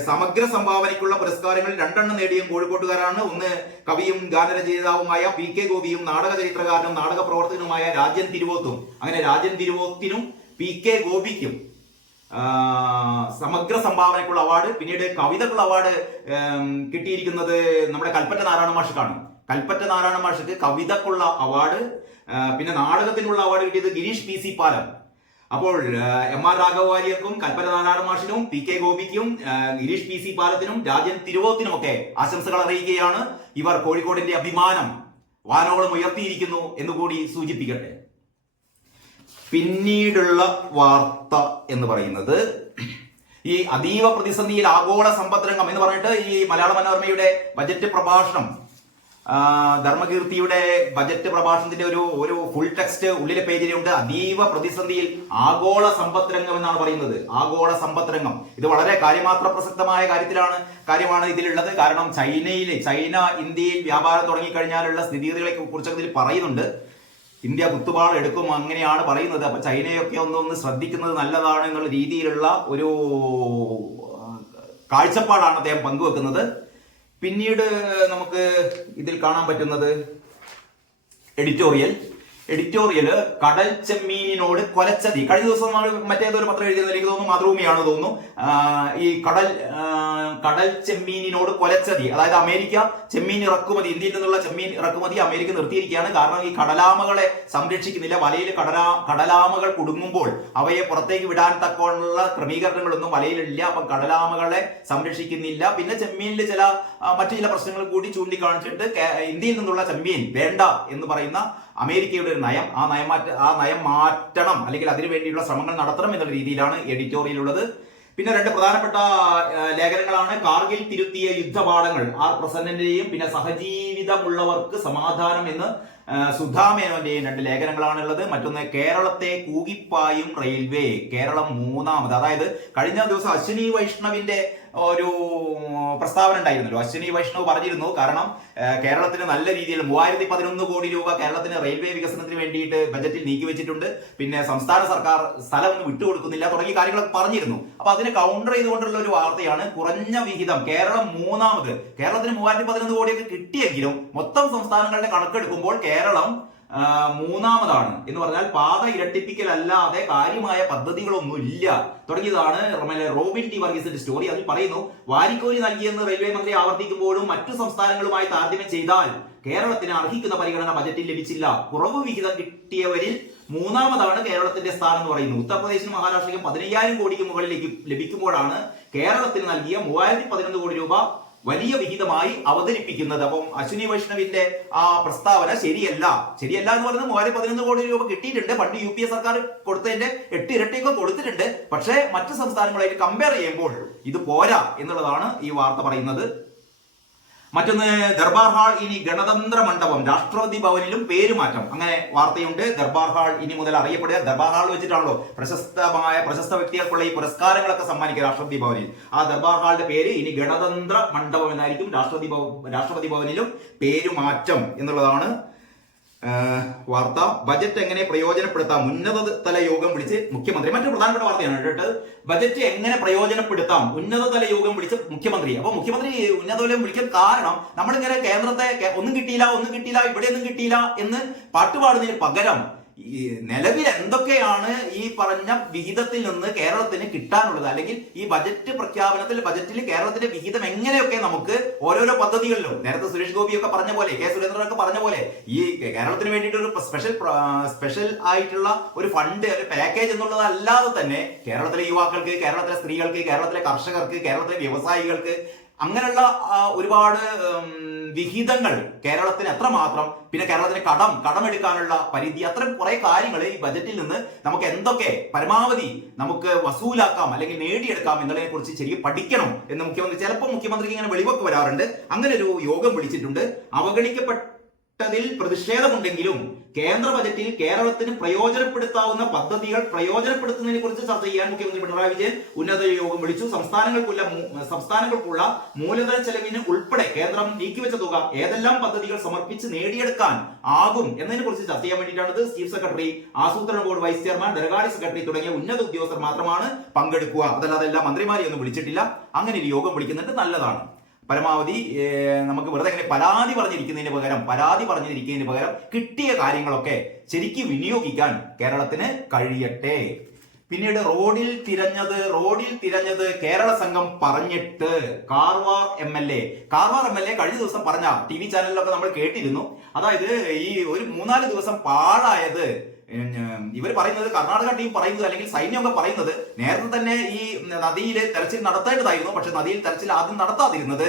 സമഗ്ര സംഭാവനയ്ക്കുള്ള പുരസ്കാരങ്ങൾ 2 നേടിയും കോഴിക്കോട്ടുകാരാണ്. ഒന്ന് കവിയും ഗാനരചയിതാവുമായ PK ഗോപിയും നാടക ചരിത്രകാരനും നാടക പ്രവർത്തകനുമായ രാജൻ തിരുവോത്തും. അങ്ങനെ രാജൻ തിരുവോത്തിനും PK ഗോപിക്കും സമഗ്ര സംഭാവനയ്ക്കുള്ള അവാർഡ്. പിന്നീട് കവിതക്കുള്ള അവാർഡ് കിട്ടിയിരിക്കുന്നത് നമ്മുടെ കൽപ്പറ്റ നാരായണ മാഷിക്കാണ്. കൽപ്പറ്റ നാരായണ മാഷിക്ക് കവിതക്കുള്ള അവാർഡ്, പിന്നെ നാടകത്തിനുള്ള അവാർഡ് കിട്ടിയത് ഗിരീഷ് PC പാലം. അപ്പോൾ MR Raghava വാര്യർക്കും Kalpetta Narayana മാഷിനും PK ഗോപിക്കും Girish PC പാലത്തിനും Rajan തിരുവോത്തിനുമൊക്കെ ആശംസകൾ അറിയിക്കുകയാണ്. ഇവർ കോഴിക്കോടിന്റെ അഭിമാനം വാനോളം ഉയർത്തിയിരിക്കുന്നു എന്നുകൂടി സൂചിപ്പിക്കട്ടെ. പിന്നീടുള്ള വാർത്ത എന്ന് പറയുന്നത് ഈ അതീവ പ്രതിസന്ധിയിൽ ആഗോള സമ്പദ്രംഗം എന്ന് പറഞ്ഞിട്ട് ഈ മലയാള മനോരമയുടെ ബജറ്റ് പ്രഭാഷണം, ധർമ്മകീർത്തിയുടെ ബജറ്റ് പ്രഭാഷണത്തിന്റെ ഒരു ഫുൾ ടെക്സ്റ്റ് ഉള്ളിലെ പേജിലുണ്ട്. അതീവ പ്രതിസന്ധിയിൽ ആഗോള സമ്പദ്രംഗം എന്നാണ് പറയുന്നത്. ആഗോള സമ്പദ്രംഗം ഇത് വളരെ കാര്യമാത്ര പ്രസക്തമായ കാര്യമാണ് ഇതിലുള്ളത്. കാരണം ചൈന ഇന്ത്യയിൽ വ്യാപാരം തുടങ്ങിക്കഴിഞ്ഞാലുള്ള സ്ഥിതിഗതികളെ കുറിച്ചൊക്കെ ഇതിൽ പറയുന്നുണ്ട്. ഇന്ത്യ കുത്തുപാൾ എടുക്കും അങ്ങനെയാണ് പറയുന്നത്. അപ്പൊ ചൈനയൊക്കെ ഒന്ന് ശ്രദ്ധിക്കുന്നത് നല്ലതാണ് എന്നുള്ള രീതിയിലുള്ള ഒരു കാഴ്ചപ്പാടാണ് അദ്ദേഹം പങ്കുവെക്കുന്നത്. പിന്നീട് നമുക്ക് ഇതിൽ കാണാൻ പറ്റുന്നത് എഡിറ്റോറിയൽ കടൽ ചെമ്മീനിനോട് കൊലച്ചതി. കഴിഞ്ഞ ദിവസം മറ്റേതൊരു പത്രം എഴുതിയത് എനിക്ക് തോന്നുന്നു മാതൃഭൂമിയാണ് തോന്നുന്നു. ഈ കടൽ ചെമ്മീനിനോട് കൊലച്ചതി, അതായത് അമേരിക്ക ചെമ്മീൻ ഇറക്കുമതി, ഇന്ത്യയിൽ നിന്നുള്ള ചെമ്മീൻ ഇറക്കുമതി അമേരിക്ക നിർത്തിയിരിക്കുകയാണ്. കാരണം ഈ കടലാമകളെ സംരക്ഷിക്കുന്നില്ല. വലയിൽ കടലാമകൾ കുടുങ്ങുമ്പോൾ അവയെ പുറത്തേക്ക് വിടാൻ തക്കമുള്ള ക്രമീകരണങ്ങളൊന്നും വലയിലില്ല. അപ്പം കടലാമകളെ സംരക്ഷിക്കുന്നില്ല. പിന്നെ ചെമ്മീനിൽ മറ്റു ചില പ്രശ്നങ്ങൾ കൂടി ചൂണ്ടിക്കാണിച്ചിട്ട് ഇന്ത്യയിൽ നിന്നുള്ള ചെമ്മീൻ വേണ്ട എന്ന് പറയുന്ന അമേരിക്കയുടെ ഒരു നയം, ആ നയം മാറ്റണം, അല്ലെങ്കിൽ അതിനു വേണ്ടിയുള്ള ശ്രമങ്ങൾ നടത്തണം എന്നുള്ള രീതിയിലാണ് എഡിറ്റോറിയലുള്ളത്. പിന്നെ 2 പ്രധാനപ്പെട്ട ലേഖനങ്ങളാണ്. കാർഗിൽ തിരുത്തിയ യുദ്ധപാഠങ്ങൾ R പ്രസന്നന്റെയും പിന്നെ സഹജീവിതമുള്ളവർക്ക് സമാധാനം എന്ന് സുധാമേനോന്റെയും 2 ലേഖനങ്ങളാണ് ഉള്ളത്. മറ്റൊന്ന് കേരളത്തെ കൂകിപ്പായും റെയിൽവേ, കേരളം 3ാമത്. അതായത് കഴിഞ്ഞ ദിവസം അശ്വിനി വൈഷ്ണവിന്റെ ഒരു പ്രസ്താവന ഉണ്ടായിരുന്നല്ലോ. അശ്വിനി വൈഷ്ണവ് പറഞ്ഞിരുന്നു, കാരണം കേരളത്തിന് നല്ല രീതിയിൽ 3011 കോടി രൂപ കേരളത്തിന് റെയിൽവേ വികസനത്തിന് വേണ്ടിയിട്ട് ബജറ്റിൽ നീക്കിവെച്ചിട്ടുണ്ട്. പിന്നെ സംസ്ഥാന സർക്കാർ സ്ഥലമൊന്നും വിട്ടുകൊടുക്കുന്നില്ല തുടങ്ങിയ കാര്യങ്ങളൊക്കെ പറഞ്ഞിരുന്നു. അപ്പൊ അതിനെ കൗണ്ടർ ചെയ്തുകൊണ്ടുള്ള ഒരു വാർത്തയാണ് കുറഞ്ഞ വിഹിതം കേരളം 3ാമത്. കേരളത്തിന് 3011 കോടിയൊക്കെ കിട്ടിയെങ്കിലും മൊത്തം സംസ്ഥാനങ്ങളുടെ കണക്കെടുക്കുമ്പോൾ കേരളം മൂന്നാമതാണ് എന്ന് പറഞ്ഞാൽ പാത ഇരട്ടിപ്പിക്കലല്ലാതെ കാര്യമായ പദ്ധതികളൊന്നും ഇല്ല തുടങ്ങിയതാണ് റോബിൻ ടി വർഗീസിന്റെ സ്റ്റോറി. അതിൽ പറയുന്നു, വാരിക്കോരി നൽകിയെന്ന് റെയിൽവേ മന്ത്രി ആവർത്തിക്കുമ്പോഴും മറ്റു സംസ്ഥാനങ്ങളുമായി താരതമ്യം ചെയ്താൽ കേരളത്തിന് അർഹിക്കുന്ന പരിഗണന ബജറ്റിൽ ലഭിച്ചില്ല. കുറവ് വിഹിതം കിട്ടിയവരിൽ മൂന്നാമതാണ് കേരളത്തിന്റെ സ്ഥാനം എന്ന് പറയുന്നു. ഉത്തർപ്രദേശിനും മഹാരാഷ്ട്രയ്ക്കും 15,000 കോടിക്ക് മുകളിലേക്ക് ലഭിക്കുമ്പോഴാണ് കേരളത്തിന് നൽകിയ 3011 കോടി രൂപ വലിയ വിഹിതമായി അവതരിപ്പിക്കുന്നത്. അപ്പം അശ്വിനി വൈഷ്ണവിന്റെ ആ പ്രസ്താവന ശരിയല്ല എന്ന് പറയുന്നത് 3011 കോടി രൂപ കിട്ടിയിട്ടുണ്ട്. പണ്ട് UPA സർക്കാർ കൊടുത്തതിന്റെ 8 ഇരട്ടിയൊക്കെ കൊടുത്തിട്ടുണ്ട്. പക്ഷേ മറ്റു സംസ്ഥാനങ്ങളായിട്ട് കമ്പയർ ചെയ്യുമ്പോൾ ഇത് പോരാ എന്നുള്ളതാണ് ഈ വാർത്ത പറയുന്നത്. മറ്റൊന്ന്, ദർബാർ ഹാൾ ഇനി ഗണതന്ത്ര മണ്ഡപം, രാഷ്ട്രപതി ഭവനിലും പേരുമാറ്റം, അങ്ങനെ വാർത്തയുണ്ട്. ദർബാർ ഹാൾ ഇനി മുതൽ അറിയപ്പെടുക ദർബാർ ഹാൾ വെച്ചിട്ടാണല്ലോ പ്രശസ്ത വ്യക്തികൾക്കുള്ള ഈ പുരസ്കാരങ്ങളൊക്കെ സമ്മാനിക്കുക രാഷ്ട്രപതി ഭവനിൽ. ആ ദർബാർ ഹാളിന്റെ പേര് ഇനി ഗണതന്ത്ര മണ്ഡപം എന്നായിരിക്കും. രാഷ്ട്രപതി ഭവനിലും പേരുമാറ്റം എന്നുള്ളതാണ് വാർത്ത. ബജറ്റ് എങ്ങനെ പ്രയോജനപ്പെടുത്താം, ഉന്നതതല യോഗം വിളിച്ച് മുഖ്യമന്ത്രി. മറ്റൊരു പ്രധാനപ്പെട്ട വാർത്തയാണ് കേട്ടത്. ബജറ്റ് എങ്ങനെ പ്രയോജനപ്പെടുത്താം, ഉന്നതതല യോഗം വിളിച്ച് മുഖ്യമന്ത്രി. അപ്പൊ മുഖ്യമന്ത്രി ഉന്നതതലം വിളിക്കാൻ കാരണം നമ്മളിങ്ങനെ കേന്ദ്രത്തെ ഒന്നും കിട്ടിയില്ല ഇവിടെയൊന്നും കിട്ടിയില്ല എന്ന് പാട്ടുപാടുന്നതിന് പകരം ഈ നിലവിൽ എന്തൊക്കെയാണ് ഈ പറഞ്ഞ വിഹിതത്തിൽ നിന്ന് കേരളത്തിന് കിട്ടാനുള്ളത്, അല്ലെങ്കിൽ ഈ ബജറ്റിൽ കേരളത്തിന്റെ വിഹിതം എങ്ങനെയൊക്കെ നമുക്ക് ഓരോരോ പദ്ധതികളിലും, നേരത്തെ സുരേഷ് ഗോപിയൊക്കെ പറഞ്ഞ പോലെ, കെ സുരേന്ദ്രനൊക്കെ പറഞ്ഞ പോലെ, ഈ കേരളത്തിന് വേണ്ടിയിട്ട് ഒരു സ്പെഷ്യൽ ആയിട്ടുള്ള ഒരു ഫണ്ട്, ഒരു പാക്കേജ് എന്നുള്ളത് അല്ലാതെ തന്നെ കേരളത്തിലെ യുവാക്കൾക്ക്, കേരളത്തിലെ സ്ത്രീകൾക്ക്, കേരളത്തിലെ കർഷകർക്ക്, കേരളത്തിലെ വ്യവസായികൾക്ക് അങ്ങനെയുള്ള ഒരുപാട് വിഹിതങ്ങൾ കേരളത്തിന് എത്രമാത്രം, പിന്നെ കേരളത്തിന് കടമെടുക്കാനുള്ള പരിധി, അത്തരം കുറെ കാര്യങ്ങൾ ഈ ബജറ്റിൽ നിന്ന് നമുക്ക് എന്തൊക്കെ പരമാവധി നമുക്ക് വസൂലാക്കാം അല്ലെങ്കിൽ നേടിയെടുക്കാം എന്നതിനെ കുറിച്ച് ശരിക്കും പഠിക്കണം എന്ന് മുഖ്യമന്ത്രിക്ക് ഇങ്ങനെ വെളിവൊക്കെ വരാറുണ്ട്. അങ്ങനെ ഒരു യോഗം വിളിച്ചിട്ടുണ്ട്. അവഗണിക്കപ്പെട്ടതിൽ പ്രതിഷേധമുണ്ടെങ്കിലും കേന്ദ്ര ബജറ്റിൽ കേരളത്തിന് പ്രയോജനപ്പെടുത്താവുന്ന പദ്ധതികൾ പ്രയോജനപ്പെടുത്തുന്നതിനെ കുറിച്ച് ചർച്ച ചെയ്യാൻ മുഖ്യമന്ത്രി പിണറായി വിജയൻ ഉന്നത യോഗം വിളിച്ചു. സംസ്ഥാനങ്ങൾക്കുള്ള മൂലധന ചെലവിന് ഉൾപ്പെടെ കേന്ദ്രം നീക്കിവെച്ച തുക ഏതെല്ലാം പദ്ധതികൾ സമർപ്പിച്ച് നേടിയെടുക്കാൻ ആകും എന്നതിനെ കുറിച്ച് ചർച്ച ചെയ്യാൻ വേണ്ടിയിട്ടാണ് ചീഫ് സെക്രട്ടറി, ആസൂത്രണ ബോർഡ് വൈസ് ചെയർമാൻ, ധനകാര്യ സെക്രട്ടറി തുടങ്ങിയ ഉന്നത ഉദ്യോഗസ്ഥർ മാത്രമാണ് പങ്കെടുക്കുക. അതല്ലാതെ എല്ലാ മന്ത്രിമാരെയും ഒന്നും വിളിച്ചിട്ടില്ല. അങ്ങനെ ഒരു യോഗം വിളിക്കുന്നുണ്ട്, നല്ലതാണ്. പരമാവധി നമുക്ക് വെറുതെ അങ്ങനെ പരാതി പറഞ്ഞിരിക്കുന്നതിന് പകരം കിട്ടിയ കാര്യങ്ങളൊക്കെ ശരിക്കും വിനിയോഗിക്കാൻ കേരളത്തിന് കഴിയട്ടെ. പിന്നീട് റോഡിൽ തിരഞ്ഞത് കേരള സംഘം പറഞ്ഞിട്ട് കാർവാർ എം എൽ എ കഴിഞ്ഞ ദിവസം പറഞ്ഞ TV ചാനലിലൊക്കെ നമ്മൾ കേട്ടിരുന്നു. അതായത് ഈ ഒരു 3-4 ദിവസം പാഴായത് ഇവർ പറയുന്നത്, കർണാടക ടീം പറയുന്നത്, അല്ലെങ്കിൽ സൈന്യമൊക്കെ പറയുന്നത്, നേരത്തെ തന്നെ ഈ നദിയിൽ തെരച്ചിൽ നടത്തേണ്ടതായിരുന്നു. പക്ഷെ നദിയിൽ തെരച്ചിൽ ആദ്യം നടത്താതിരുന്നത്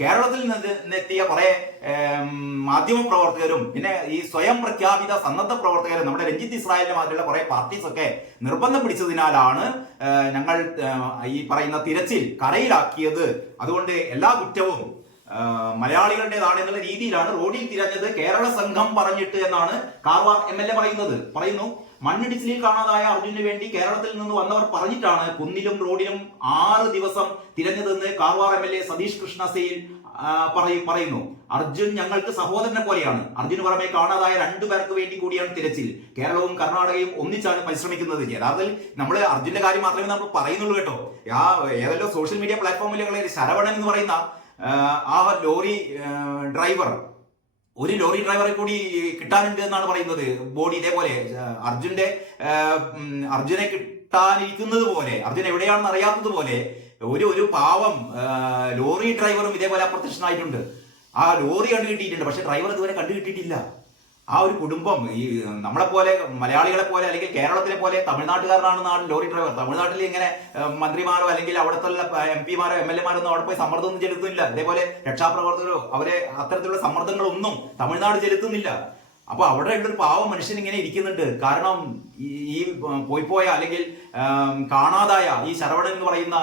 കേരളത്തിൽ നിന്നെത്തിയ കുറെ മാധ്യമ പ്രവർത്തകരും പിന്നെ ഈ സ്വയം പ്രഖ്യാപിത സന്നദ്ധ പ്രവർത്തകരും, നമ്മുടെ രഞ്ജിത്ത് ഇസ്രായേലിന്റെ മാതിരിയുള്ള കുറെ പാർട്ടീസ് ഒക്കെ നിർബന്ധം പിടിച്ചതിനാലാണ് ഞങ്ങൾ ഈ പറയുന്ന തിരച്ചിൽ കരയിലാക്കിയത്. അതുകൊണ്ട് എല്ലാ കുറ്റവും മലയാളികളുടേതാണ് എന്നുള്ള രീതിയിലാണ് റോഡിൽ തിരഞ്ഞത് കേരള സംഘം പറഞ്ഞിട്ട് എന്നാണ് കാർവാർ MLA പറയുന്നു. മണ്ണിടിച്ചിലിൽ കാണാതായ അർജുനു വേണ്ടി കേരളത്തിൽ നിന്ന് വന്നവർ പറഞ്ഞിട്ടാണ് കുന്നിലും റോഡിലും 6 ദിവസം തിരഞ്ഞതെന്ന് കാർവാർ MLA സതീഷ് കൃഷ്ണ സെയിൽ പറയുന്നു. അർജുൻ ഞങ്ങൾക്ക് സഹോദരനെ പോലെയാണ്. അർജുന് പുറമെ കാണാതായ 2 പേർക്ക് വേണ്ടി കൂടിയാണ് തിരച്ചിൽ. കേരളവും കർണാടകയും ഒന്നിച്ചാണ് പരിശ്രമിക്കുന്നത്. യഥാർത്ഥത്തിൽ നമ്മൾ അർജുന്റെ കാര്യം മാത്രമേ നമ്മൾ പറയുന്നുള്ളൂ കേട്ടോ. ഏതെല്ലോ സോഷ്യൽ മീഡിയ പ്ലാറ്റ്ഫോമിൽ ശരവണൻ എന്ന് പറയുന്ന ആ ഒരു ലോറി ഡ്രൈവറെ കൂടി കിട്ടാനുണ്ട് എന്നാണ് പറയുന്നത്. ബോഡി ഇതേപോലെ അർജുനെ കിട്ടാനിരിക്കുന്നത് പോലെ, അർജുൻ എവിടെയാണെന്ന് അറിയാത്തത് പോലെ ഒരു പാവം ലോറി ഡ്രൈവറും ഇതേപോലെ അപ്രത്യക്ഷനായിട്ടുണ്ട്. ആ ലോറി കണ്ടു കിട്ടിയിട്ടുണ്ട്, പക്ഷെ ഡ്രൈവർ ഇതുവരെ കണ്ടു കിട്ടിയിട്ടില്ല. ആ ഒരു കുടുംബം ഈ നമ്മളെ പോലെ, മലയാളികളെ പോലെ, അല്ലെങ്കിൽ കേരളത്തിലെ പോലെ തമിഴ്നാട്ടുകാരനാണ് ലോറി ഡ്രൈവർ. തമിഴ്നാട്ടിൽ ഇങ്ങനെ മന്ത്രിമാരോ അല്ലെങ്കിൽ അവിടുത്തെ MP മാരോ MLA മാരോ ഒന്നും അവിടെ പോയി സമ്മർദ്ദമൊന്നും ചെലുത്തുന്നില്ല. അതേപോലെ രക്ഷാപ്രവർത്തകരോ അവരെ അത്തരത്തിലുള്ള സമ്മർദ്ദങ്ങളൊന്നും തമിഴ്നാട് ചെലുത്തുന്നില്ല. അപ്പൊ അവിടെ ഒരു പാവം മനുഷ്യൻ ഇങ്ങനെ ഇരിക്കുന്നുണ്ട്. കാരണം ഈ പോയ അല്ലെങ്കിൽ കാണാതായ ഈ ശരവണൻ എന്ന് പറയുന്ന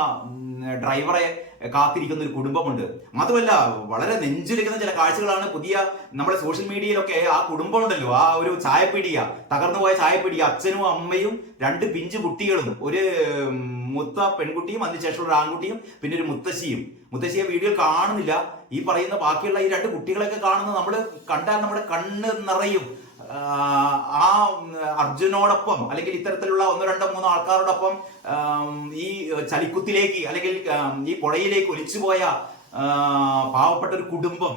ഡ്രൈവറെ കാത്തിരിക്കുന്ന ഒരു കുടുംബമുണ്ട്. മാത്രമല്ല വളരെ നെഞ്ചിരിക്കുന്ന ചില കാഴ്ചകളാണ് നമ്മുടെ സോഷ്യൽ മീഡിയയിലൊക്കെ. ആ കുടുംബം ഉണ്ടല്ലോ, ആ ഒരു ചായപ്പീടിക, തകർന്നുപോയ ചായപ്പീടിക, അച്ഛനും അമ്മയും 2 പിഞ്ചു കുട്ടികളും, ഒരു മുത്ത പെൺകുട്ടിയും അതിനുശേഷം ഒരു ആൺകുട്ടിയും പിന്നെ ഒരു മുത്തശ്ശിയെ വീഡിയോ കാണുന്നില്ല. ഈ പറയുന്ന ബാക്കിയുള്ള ഈ 2 കുട്ടികളൊക്കെ കാണുന്നത് നമ്മൾ കണ്ടാൽ നമ്മുടെ കണ്ണ് നിറയും. ആ അർജുനോടൊപ്പം അല്ലെങ്കിൽ ഇത്തരത്തിലുള്ള 1, 2, 3 ആൾക്കാരോടൊപ്പം ഈ ചളിക്കുത്തിലേക്ക് അല്ലെങ്കിൽ ഈ പുഴയിലേക്ക് ഒലിച്ചുപോയ പാവപ്പെട്ട ഒരു കുടുംബം.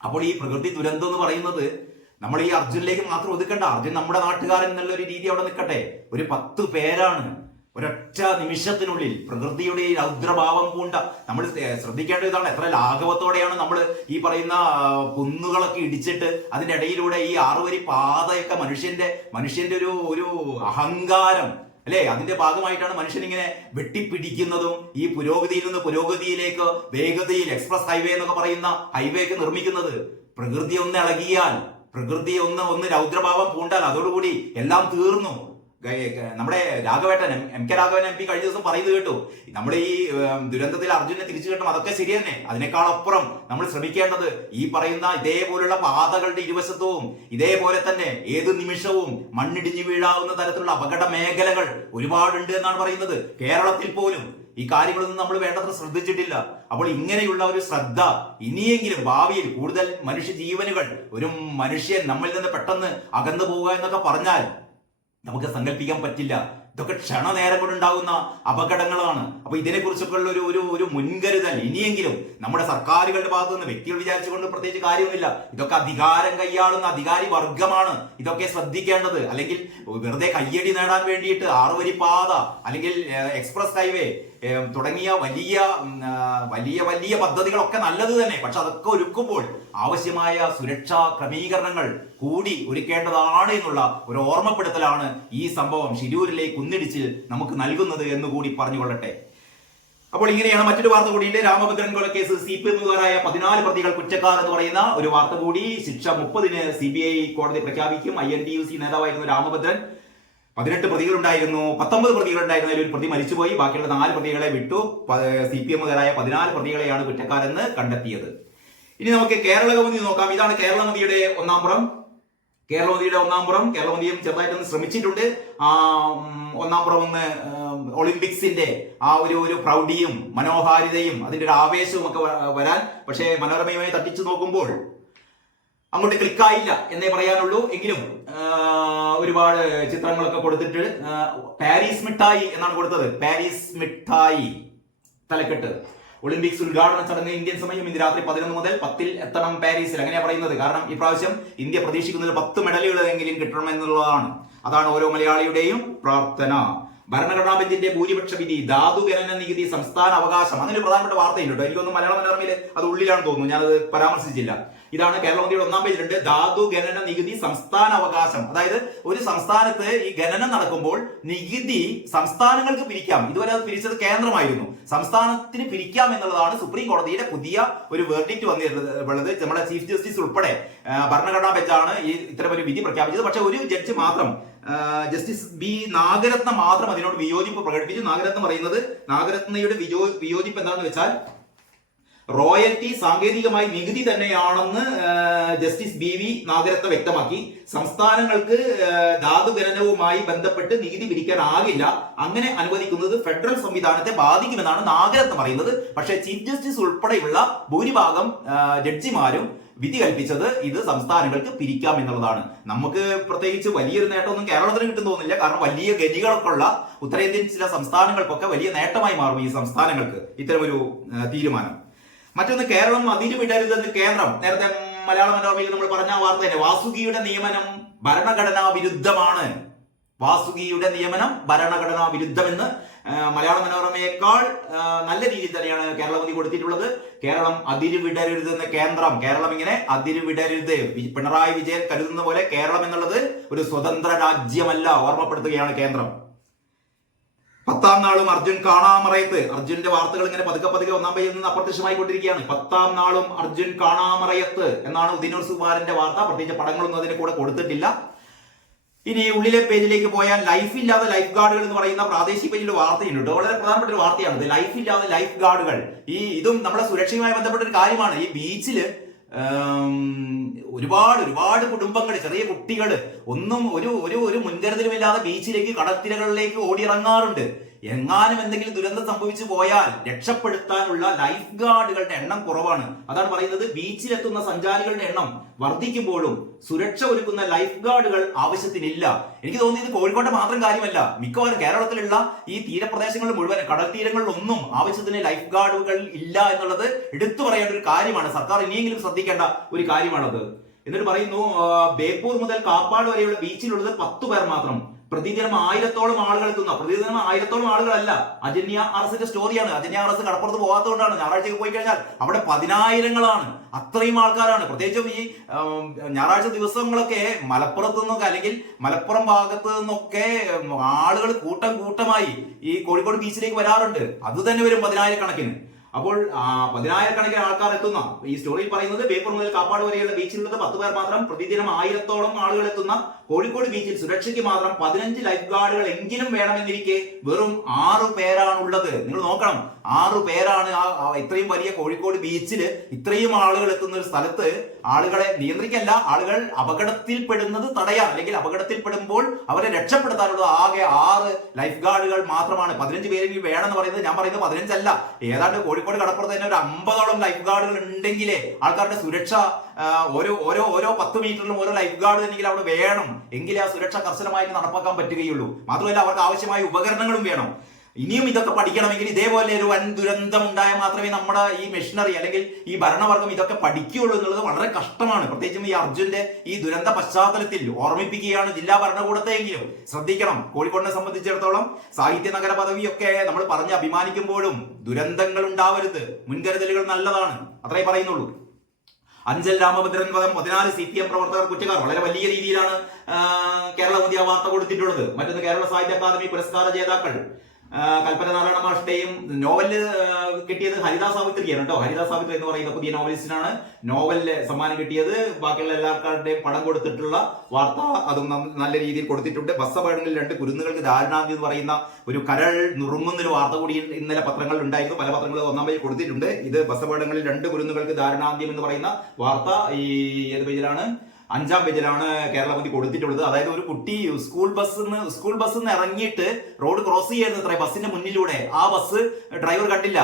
അപ്പോൾ ഈ പ്രകൃതി ദുരന്തം എന്ന് പറയുന്നത് നമ്മൾ ഈ അർജുനിലേക്ക് മാത്രം ഒതുക്കണ്ട. അർജുൻ നമ്മുടെ നാട്ടുകാരൻ എന്നുള്ള ഒരു രീതി അവിടെ നിൽക്കട്ടെ. ഒരു 10 പേരാണ് ഒരൊറ്റ നിമിഷത്തിനുള്ളിൽ പ്രകൃതിയുടെ ഈ രൗദ്രഭാവം പൂണ്ട. നമ്മൾ ശ്രദ്ധിക്കേണ്ട ഇതാണ്, എത്ര ലാഘവത്തോടെയാണ് നമ്മൾ ഈ പറയുന്ന കുന്നുകളൊക്കെ ഇടിച്ചിട്ട് അതിന്റെ ഇടയിലൂടെ ഈ 6 വരി പാതയൊക്കെ മനുഷ്യന്റെ ഒരു അഹങ്കാരം അല്ലെ, അതിന്റെ ഭാഗമായിട്ടാണ് മനുഷ്യൻ ഇങ്ങനെ വെട്ടിപ്പിടിക്കുന്നതും ഈ പുരോഗതിയിൽ നിന്ന് പുരോഗതിയിലേക്ക് വേഗതയിൽ എക്സ്പ്രസ് ഹൈവേ എന്നൊക്കെ പറയുന്ന ഹൈവേ ഒക്കെ നിർമ്മിക്കുന്നത്. പ്രകൃതി ഒന്ന് ഇളകിയാൽ, പ്രകൃതി ഒന്ന് രൗദ്രഭാവം പൂണ്ടാൽ അതോടുകൂടി എല്ലാം തീർന്നു. നമ്മുടെ രാഘവേട്ടൻ MK രാഘവൻ MP കഴിഞ്ഞ ദിവസം പറയുന്നത് കേട്ടു, നമ്മുടെ ഈ ദുരന്തത്തിൽ അർജുനെ തിരിച്ചു കിട്ടും, അതൊക്കെ ശരി തന്നെ. അതിനേക്കാളപ്പുറം നമ്മൾ ശ്രമിക്കേണ്ടത് ഈ പറയുന്ന ഇതേപോലുള്ള പാതകളുടെ ഇരുവശത്തും ഇതേപോലെ തന്നെ ഏത് നിമിഷവും മണ്ണിടിഞ്ഞു വീഴാവുന്ന തരത്തിലുള്ള അപകട മേഖലകൾ ഒരുപാടുണ്ട് എന്നാണ് പറയുന്നത്. കേരളത്തിൽ പോലും ഈ കാര്യങ്ങളൊന്നും നമ്മൾ വേണ്ടത്ര ശ്രദ്ധിച്ചിട്ടില്ല. അപ്പോൾ ഇങ്ങനെയുള്ള ഒരു ശ്രദ്ധ ഇനിയെങ്കിലും ഭാവിയിൽ കൂടുതൽ മനുഷ്യ ജീവനുകൾ, ഒരു മനുഷ്യൻ നമ്മളിൽ നിന്ന് പെട്ടെന്ന് അകന്നു പോവുക എന്നൊക്കെ പറഞ്ഞാൽ നമുക്ക് സങ്കല്പിക്കാൻ പറ്റില്ല. ഇതൊക്കെ ക്ഷണനേരം കൊണ്ടുണ്ടാകുന്ന അപകടങ്ങളാണ്. അപ്പൊ ഇതിനെക്കുറിച്ചൊക്കെ ഉള്ള ഒരു മുൻകരുതൽ ഇനിയെങ്കിലും നമ്മുടെ സർക്കാരുകളുടെ ഭാഗത്തു നിന്ന്, വ്യക്തികൾ വിചാരിച്ചുകൊണ്ട് പ്രത്യേകിച്ച് കാര്യമൊന്നുമില്ല. ഇതൊക്കെ അധികാരം കൈയാളുന്ന അധികാരി വർഗമാണ് ഇതൊക്കെ ശ്രദ്ധിക്കേണ്ടത്. അല്ലെങ്കിൽ വെറുതെ കയ്യടി നേടാൻ വേണ്ടിയിട്ട് 6 വരി പാത അല്ലെങ്കിൽ എക്സ്പ്രസ് ഹൈവേ തുടങ്ങിയ വലിയ പദ്ധതികളൊക്കെ നല്ലത് തന്നെ. പക്ഷെ അതൊക്കെ ഒരുക്കുമ്പോൾ ആവശ്യമായ സുരക്ഷാ ക്രമീകരണങ്ങൾ കൂടി ഒരുക്കേണ്ടതാണ് എന്നുള്ള ഒരു ഓർമ്മപ്പെടുത്തലാണ് ഈ സംഭവം ശിരൂരിലെ കുന്നിടിച്ചിൽ നമുക്ക് നൽകുന്നത് എന്ന് കൂടി പറഞ്ഞുകൊള്ളട്ടെ. അപ്പോൾ ഇങ്ങനെയാണ് മറ്റൊരു വാർത്ത കൂടിയുണ്ട്. രാമഭദ്രൻ കൊലക്കേസ് CPM-കാരായ 14 പ്രതികൾ കുറ്റക്കാർ എന്ന് പറയുന്ന ഒരു വാർത്ത കൂടി. ശിക്ഷ 30-ന് CBI കോടതി പ്രഖ്യാപിക്കും. INTUC നേതാവായിരുന്നു രാമഭദ്രൻ. 18 പ്രതികളുണ്ടായിരുന്നു, 19 പ്രതികളുണ്ടായിരുന്നു. അതിൽ ഒരു പ്രതി മരിച്ചുപോയി. ബാക്കിയുള്ള 4 പ്രതികളെ വിട്ടു. CPM-കാരായ 14 പ്രതികളെയാണ് കുറ്റക്കാരെന്ന് കണ്ടെത്തിയത്. ഇനി നമുക്ക് കേരള കൗമുദി നോക്കാം. ഇതാണ് കേരളമതിയുടെ ഒന്നാം പുറം. കേരളമതിയും ചെറുതായിട്ടൊന്ന് ശ്രമിച്ചിട്ടുണ്ട്. ഒന്നാം പുറം ഒന്ന് ഒളിമ്പിക്സിന്റെ ആ ഒരു പ്രൗഢിയും മനോഹാരിതയും അതിന്റെ ഒരു ആവേശവും ഒക്കെ വരാൻ, പക്ഷേ മനോരമയുമായി തട്ടിച്ചു നോക്കുമ്പോൾ അങ്ങോട്ട് ക്ലിക്കായില്ല എന്നേ പറയാനുള്ളൂ. എങ്കിലും ഒരുപാട് ചിത്രങ്ങളൊക്കെ കൊടുത്തിട്ട് പാരീസ് മിഠായി എന്നാണ് കൊടുത്തത്. പാരീസ് മിഠായി തലക്കെട്ട്. ഒളിമ്പിക്സ് ഉദ്ഘാടന ചടങ്ങ് ഇന്ത്യൻ സമയം ഇന്ന് രാത്രി 11 മുതൽ 10 എത്തണം പാരീസിൽ. അങ്ങനെയാ പറയുന്നത്. കാരണം ഇപ്രാവശ്യം ഇന്ത്യ പ്രതീക്ഷിക്കുന്നത് 10 മെഡലുകളെങ്കിലും കിട്ടണമെന്നുള്ളതാണ്. അതാണ് ഓരോ മലയാളിയുടെയും പ്രാർത്ഥന. ഭരണഘടനാ ബെഞ്ചിന്റെ ഭൂരിപക്ഷ വിധി ധാതുഖനന നികുതി സംസ്ഥാന അവകാശം. അങ്ങനെ ഒരു പ്രധാനപ്പെട്ട വാർത്തയുണ്ട് കേട്ടോ. എനിക്കൊന്നും മലയാള മനോരമയിൽ അത് ഉള്ളിലാണെന്ന് തോന്നുന്നു, ഞാനത് പരാമർശിച്ചില്ല. ഇതാണ് കേരളമതിയുടെ ഒന്നാം പേജിലുണ്ട്. ധാതുഖനന നികുതി സംസ്ഥാന അവകാശം. അതായത് ഒരു സംസ്ഥാനത്ത് ഈ ഖനനം നടക്കുമ്പോൾ നികുതി സംസ്ഥാനങ്ങൾക്ക് പിരിക്കാം. ഇതുവരെ അത് പിരിച്ചത് കേന്ദ്രമായിരുന്നു. സംസ്ഥാനത്തിന് പിരിക്കാം എന്നുള്ളതാണ് സുപ്രീം കോടതിയുടെ പുതിയ ഒരു വേർഡിക്റ്റ് വന്നിട്ടുള്ളത്. നമ്മുടെ ചീഫ് ജസ്റ്റിസ് ഉൾപ്പെടെ ഭരണഘടനാ ബെഞ്ചാണ് ഈ ഇത്തരം ഒരു വിധി പ്രഖ്യാപിച്ചത്. പക്ഷെ ഒരു ജഡ്ജി മാത്രം, ജസ്റ്റിസ് B നാഗരത്ന മാത്രം അതിനോട് വിയോജിപ്പ് പ്രകടിപ്പിച്ചു. നാഗരത്ന പറയുന്നത്, നാഗരത്നയുടെ വിയോജിപ്പ് എന്താണെന്ന് വെച്ചാൽ റോയൽറ്റി സാങ്കേതികമായി നികുതി തന്നെയാണെന്ന് ജസ്റ്റിസ് BV നാഗരത്ന വ്യക്തമാക്കി. സംസ്ഥാനങ്ങൾക്ക് ധാതുഖനനവുമായി ബന്ധപ്പെട്ട് നികുതി പിരിക്കാനാകില്ല. അങ്ങനെ അനുവദിക്കുന്നത് ഫെഡറൽ സംവിധാനത്തെ ബാധിക്കുമെന്നാണ് നാഗരത്ന പറയുന്നത്. പക്ഷേ ചീഫ് ജസ്റ്റിസ് ഉൾപ്പെടെയുള്ള ഭൂരിഭാഗം ജഡ്ജിമാരും വിധി കൽപ്പിച്ചത് ഇത് സംസ്ഥാനങ്ങൾക്ക് പിരിക്കാം എന്നുള്ളതാണ്. നമുക്ക് പ്രത്യേകിച്ച് വലിയൊരു നേട്ടമൊന്നും കേരളത്തിന് കിട്ടും തോന്നുന്നില്ല. കാരണം വലിയ ഗനികളൊക്കെ ഉള്ള ഉത്തരേന്ത്യൻ ചില സംസ്ഥാനങ്ങൾക്കൊക്കെ വലിയ നേട്ടമായി മാറും ഈ സംസ്ഥാനങ്ങൾക്ക് ഇത്തരമൊരു തീരുമാനം. മറ്റൊന്ന്, കേരളം അതിര് വിടരുതെന്ന് കേന്ദ്രം. നേരത്തെ മലയാള മനോരമയിൽ നമ്മൾ പറഞ്ഞ വാർത്ത തന്നെ. വാസുകിയുടെ നിയമനം ഭരണഘടനാ വിരുദ്ധമാണ്. വാസുകിയുടെ നിയമനം ഭരണഘടനാ വിരുദ്ധമെന്ന് മലയാള മനോരമയേക്കാൾ നല്ല രീതിയിൽ തന്നെയാണ് കേരളമതി കൊടുത്തിട്ടുള്ളത്. കേരളം അതിര് വിടരുതെന്ന് കേന്ദ്രം. കേരളം ഇങ്ങനെ അതിര് വിടരുത്. പിണറായി വിജയൻ കരുതുന്ന പോലെ കേരളം എന്നുള്ളത് ഒരു സ്വതന്ത്ര രാജ്യമല്ല, ഓർമ്മപ്പെടുത്തുകയാണ് കേന്ദ്രം. 10ാം നാളും അർജുൻ കാണാമറയത്ത്. അർജുന്റെ വാർത്തകൾ ഇങ്ങനെ പതുക്കെ ഒന്നാം പേജിൽ നിന്ന് അപ്രത്യക്ഷമായി കൊണ്ടിരിക്കുകയാണ്. 10ാം നാളും അർജുൻ കാണാമറയത്ത് എന്നാണ് ഉദിനൂർ സുകുമാരന്റെ വാർത്ത. പ്രത്യേകിച്ച് പടങ്ങളൊന്നും അതിന് കൂടെ കൊടുത്തിട്ടില്ല. ഇനി ഉള്ളിലെ പേജിലേക്ക് പോയാൽ ലൈഫ് ഇല്ലാതെ ലൈഫ് ഗാർഡുകൾ എന്ന് പറയുന്ന പ്രാദേശിക പേജിൽ വാർത്തയുണ്ട്. വളരെ പ്രധാനപ്പെട്ട ഒരു വാർത്തയാണ്. ലൈഫ് ഇല്ലാതെ ലൈഫ് ഗാർഡുകൾ. ഇതും നമ്മുടെ സുരക്ഷയുമായി ബന്ധപ്പെട്ട ഒരു കാര്യമാണ്. ഈ ബീച്ചില് ഒരുപാട് കുടുംബങ്ങൾ, ചെറിയ കുട്ടികൾ ഒന്നും ഒരു മുൻകരുതലുമില്ലാതെ ബീച്ചിലേക്ക്, കടൽത്തിരകളിലേക്ക് ഓടിയിറങ്ങാറുണ്ട്. എങ്ങാനും എന്തെങ്കിലും ദുരന്തം സംഭവിച്ചു പോയാൽ രക്ഷപ്പെടുത്താനുള്ള ലൈഫ് ഗാർഡുകളുടെ എണ്ണം കുറവാണ്. അതാണ് പറയുന്നത്, ബീച്ചിലെത്തുന്ന സഞ്ചാരികളുടെ എണ്ണം വർദ്ധിക്കുമ്പോഴും സുരക്ഷ ഒരുക്കുന്ന ലൈഫ് ഗാർഡുകൾ ആവശ്യത്തിനില്ല. എനിക്ക് തോന്നുന്നത് ഇത് കോഴിക്കോട്ടെ മാത്രം കാര്യമല്ല, മിക്കവാറും കേരളത്തിലുള്ള ഈ തീരപ്രദേശങ്ങളിൽ മുഴുവൻ, കടൽ തീരങ്ങളിലൊന്നും ആവശ്യത്തിന് ലൈഫ് ഗാർഡുകൾ ഇല്ല എന്നുള്ളത് എടുത്തു പറയേണ്ട ഒരു കാര്യമാണ്. സർക്കാർ ഇനിയെങ്കിലും ശ്രദ്ധിക്കേണ്ട ഒരു കാര്യമാണത്. എന്നിട്ട് പറയുന്നു ബേപ്പൂർ മുതൽ കാപ്പാട് വരെയുള്ള ബീച്ചിലുള്ളത് 10 പേർ മാത്രം. പ്രതിദിനം 1000-ഓളം ആളുകൾ എത്തുന്ന, പ്രതിദിനം 1000-ഓളം ആളുകളല്ല, അജന്യ ആർഎസിന്റെ സ്റ്റോറിയാണ്. അജന്യ ആർഎസ് കടപ്പുറത്ത് പോകാത്തതുകൊണ്ടാണ്. ഞായറാഴ്ചക്ക് പോയി കഴിഞ്ഞാൽ അവിടെ 10,000-ങ്ങളാണ്, അത്രയും ആൾക്കാരാണ്. പ്രത്യേകിച്ചും ഈ ഞായറാഴ്ച ദിവസങ്ങളൊക്കെ മലപ്പുറത്ത് നിന്നൊക്കെ അല്ലെങ്കിൽ മലപ്പുറം ഭാഗത്ത് നിന്നൊക്കെ ആളുകൾ കൂട്ടം കൂട്ടമായി ഈ കോഴിക്കോട് ബീച്ചിലേക്ക് വരാറുണ്ട്. അത് തന്നെ വരും 10,000-കണക്കിന്. അപ്പോൾ 10,000-കണക്കിന് ആൾക്കാർ എത്തുന്ന ഈ സ്റ്റോറിയിൽ പറയുന്നത് ബേപ്പൂർ മുതൽ കാപ്പാട് വരെയുള്ള ബീച്ചിലുള്ളത് 10 പേർ മാത്രം. പ്രതിദിനം 1000-ഓളം ആളുകൾ എത്തുന്ന കോഴിക്കോട് ബീച്ചിൽ സുരക്ഷയ്ക്ക് മാത്രം 15 ലൈഫ് ഗാർഡുകൾ എങ്കിലും വേണമെന്നിരിക്കെ വെറും 6 പേരാണുള്ളത്. നിങ്ങൾ നോക്കണം, 6 പേരാണ് ഇത്രയും വലിയ കോഴിക്കോട് ബീച്ചിൽ ഇത്രയും ആളുകൾ എത്തുന്ന ഒരു സ്ഥലത്ത് ആളുകളെ നിയന്ത്രിക്കല്ല, ആളുകൾ അപകടത്തിൽപ്പെടുന്നത് തടയാൻ അല്ലെങ്കിൽ അപകടത്തിൽപ്പെടുമ്പോൾ അവരെ രക്ഷപ്പെടുത്താനുള്ള ആകെ 6 ലൈഫ് ഗാർഡുകൾ മാത്രമാണ്. 15 പേരെങ്കിലും വേണമെന്ന് പറയുന്നത്, ഞാൻ പറയുന്നത് 15 അല്ല, ഏതാണ്ട് കോഴിക്കോട് കടപ്പുറത്ത് തന്നെ ഒരു 50-ഓളം ലൈഫ് ഗാർഡുകൾ ഉണ്ടെങ്കിലേ ആൾക്കാരുടെ സുരക്ഷ ഓരോ 10 മീറ്ററിലും ഓരോ ലൈഫ് ഗാർഡ് എങ്കിലും അവിടെ വേണം, എങ്കിലേ ആ സുരക്ഷ കർശനമായിട്ട് നടപ്പാക്കാൻ പറ്റുകയുള്ളൂ. മാത്രമല്ല അവർക്ക് ആവശ്യമായ ഉപകരണങ്ങളും വേണം. ഇനിയും ഇതൊക്കെ പഠിക്കണമെങ്കിൽ ഇതേപോലെ ഒരു വൻ ദുരന്തം ഉണ്ടായാൽ മാത്രമേ നമ്മുടെ ഈ മെഷീനറി അല്ലെങ്കിൽ ഈ ഭരണവർഗം ഇതൊക്കെ പഠിക്കുകയുള്ളൂ എന്നുള്ളത് വളരെ കഷ്ടമാണ്. പ്രത്യേകിച്ചും ഈ അർജുന്റെ ഈ ദുരന്ത പശ്ചാത്തലത്തിൽ ഓർമ്മിപ്പിക്കുകയാണ് ജില്ലാ ഭരണകൂടത്തെയെങ്കിലും ശ്രദ്ധിക്കണം. കോഴിക്കോടിനെ സംബന്ധിച്ചിടത്തോളം സാഹിത്യ നഗര പദവിയൊക്കെ നമ്മൾ പറഞ്ഞ് അഭിമാനിക്കുമ്പോഴും ദുരന്തങ്ങൾ ഉണ്ടാവരുത്, മുൻകരുതലുകൾ നല്ലതാണ്, അത്രേ പറയുന്നുള്ളൂ. അഞ്ചൽ രാമഭദ്രൻ വധം 14 CPM പ്രവർത്തകർ കുറ്റക്കാർ. വളരെ വലിയ രീതിയിലാണ് കേരള വാർത്ത കൊടുത്തിട്ടുള്ളത്. മറ്റൊന്ന് കേരള സാഹിത്യ അക്കാദമി പുരസ്കാര ജേതാക്കൾ കൽപ്പന നാരായണ മാഷ്ടെയും നോവല് കിട്ടിയത് ഹരിത സാവിത്രിയാണ് കേട്ടോ. ഹരിത സാവിത്രി എന്ന് പറയുന്ന പുതിയ നോവലിസ്റ്റിനാണ് നോവലിന് സമ്മാനം കിട്ടിയത്. ബാക്കിയുള്ള എല്ലാവർക്കാരുടെയും പണം കൊടുത്തിട്ടുള്ള വാർത്ത അതും നല്ല രീതിയിൽ കൊടുത്തിട്ടുണ്ട്. ബസ് അപകടങ്ങളിൽ 2 കുരുന്നുകൾക്ക് ദാരുണാന്തി എന്ന് പറയുന്ന ഒരു കരൾ നുറുങ്ങുന്നൊരു വാർത്ത കൂടി ഇന്നലെ പത്രങ്ങളിൽ ഉണ്ടായിരുന്നു. പല പത്രങ്ങളും 1-ാം പേജിൽ കൊടുത്തിട്ടുണ്ട്. ഇത് ബസ് അപകടങ്ങളിൽ 2 കുരുന്നുകൾക്ക് ദാരുണാന്ത്യം എന്ന് പറയുന്ന വാർത്ത ഈ ഏത് പേജിലാണ്? 5-ാം പേജിലാണ് കേരളമതി കൊടുത്തിട്ടുള്ളത്. അതായത് ഒരു കുട്ടി സ്കൂൾ ബസ്സിൽ നിന്ന് ഇറങ്ങിയിട്ട് റോഡ് ക്രോസ് ചെയ്യുന്നത്ര ബസ്സിന്റെ മുന്നിലൂടെ ആ ബസ് ഡ്രൈവർ കണ്ടില്ല,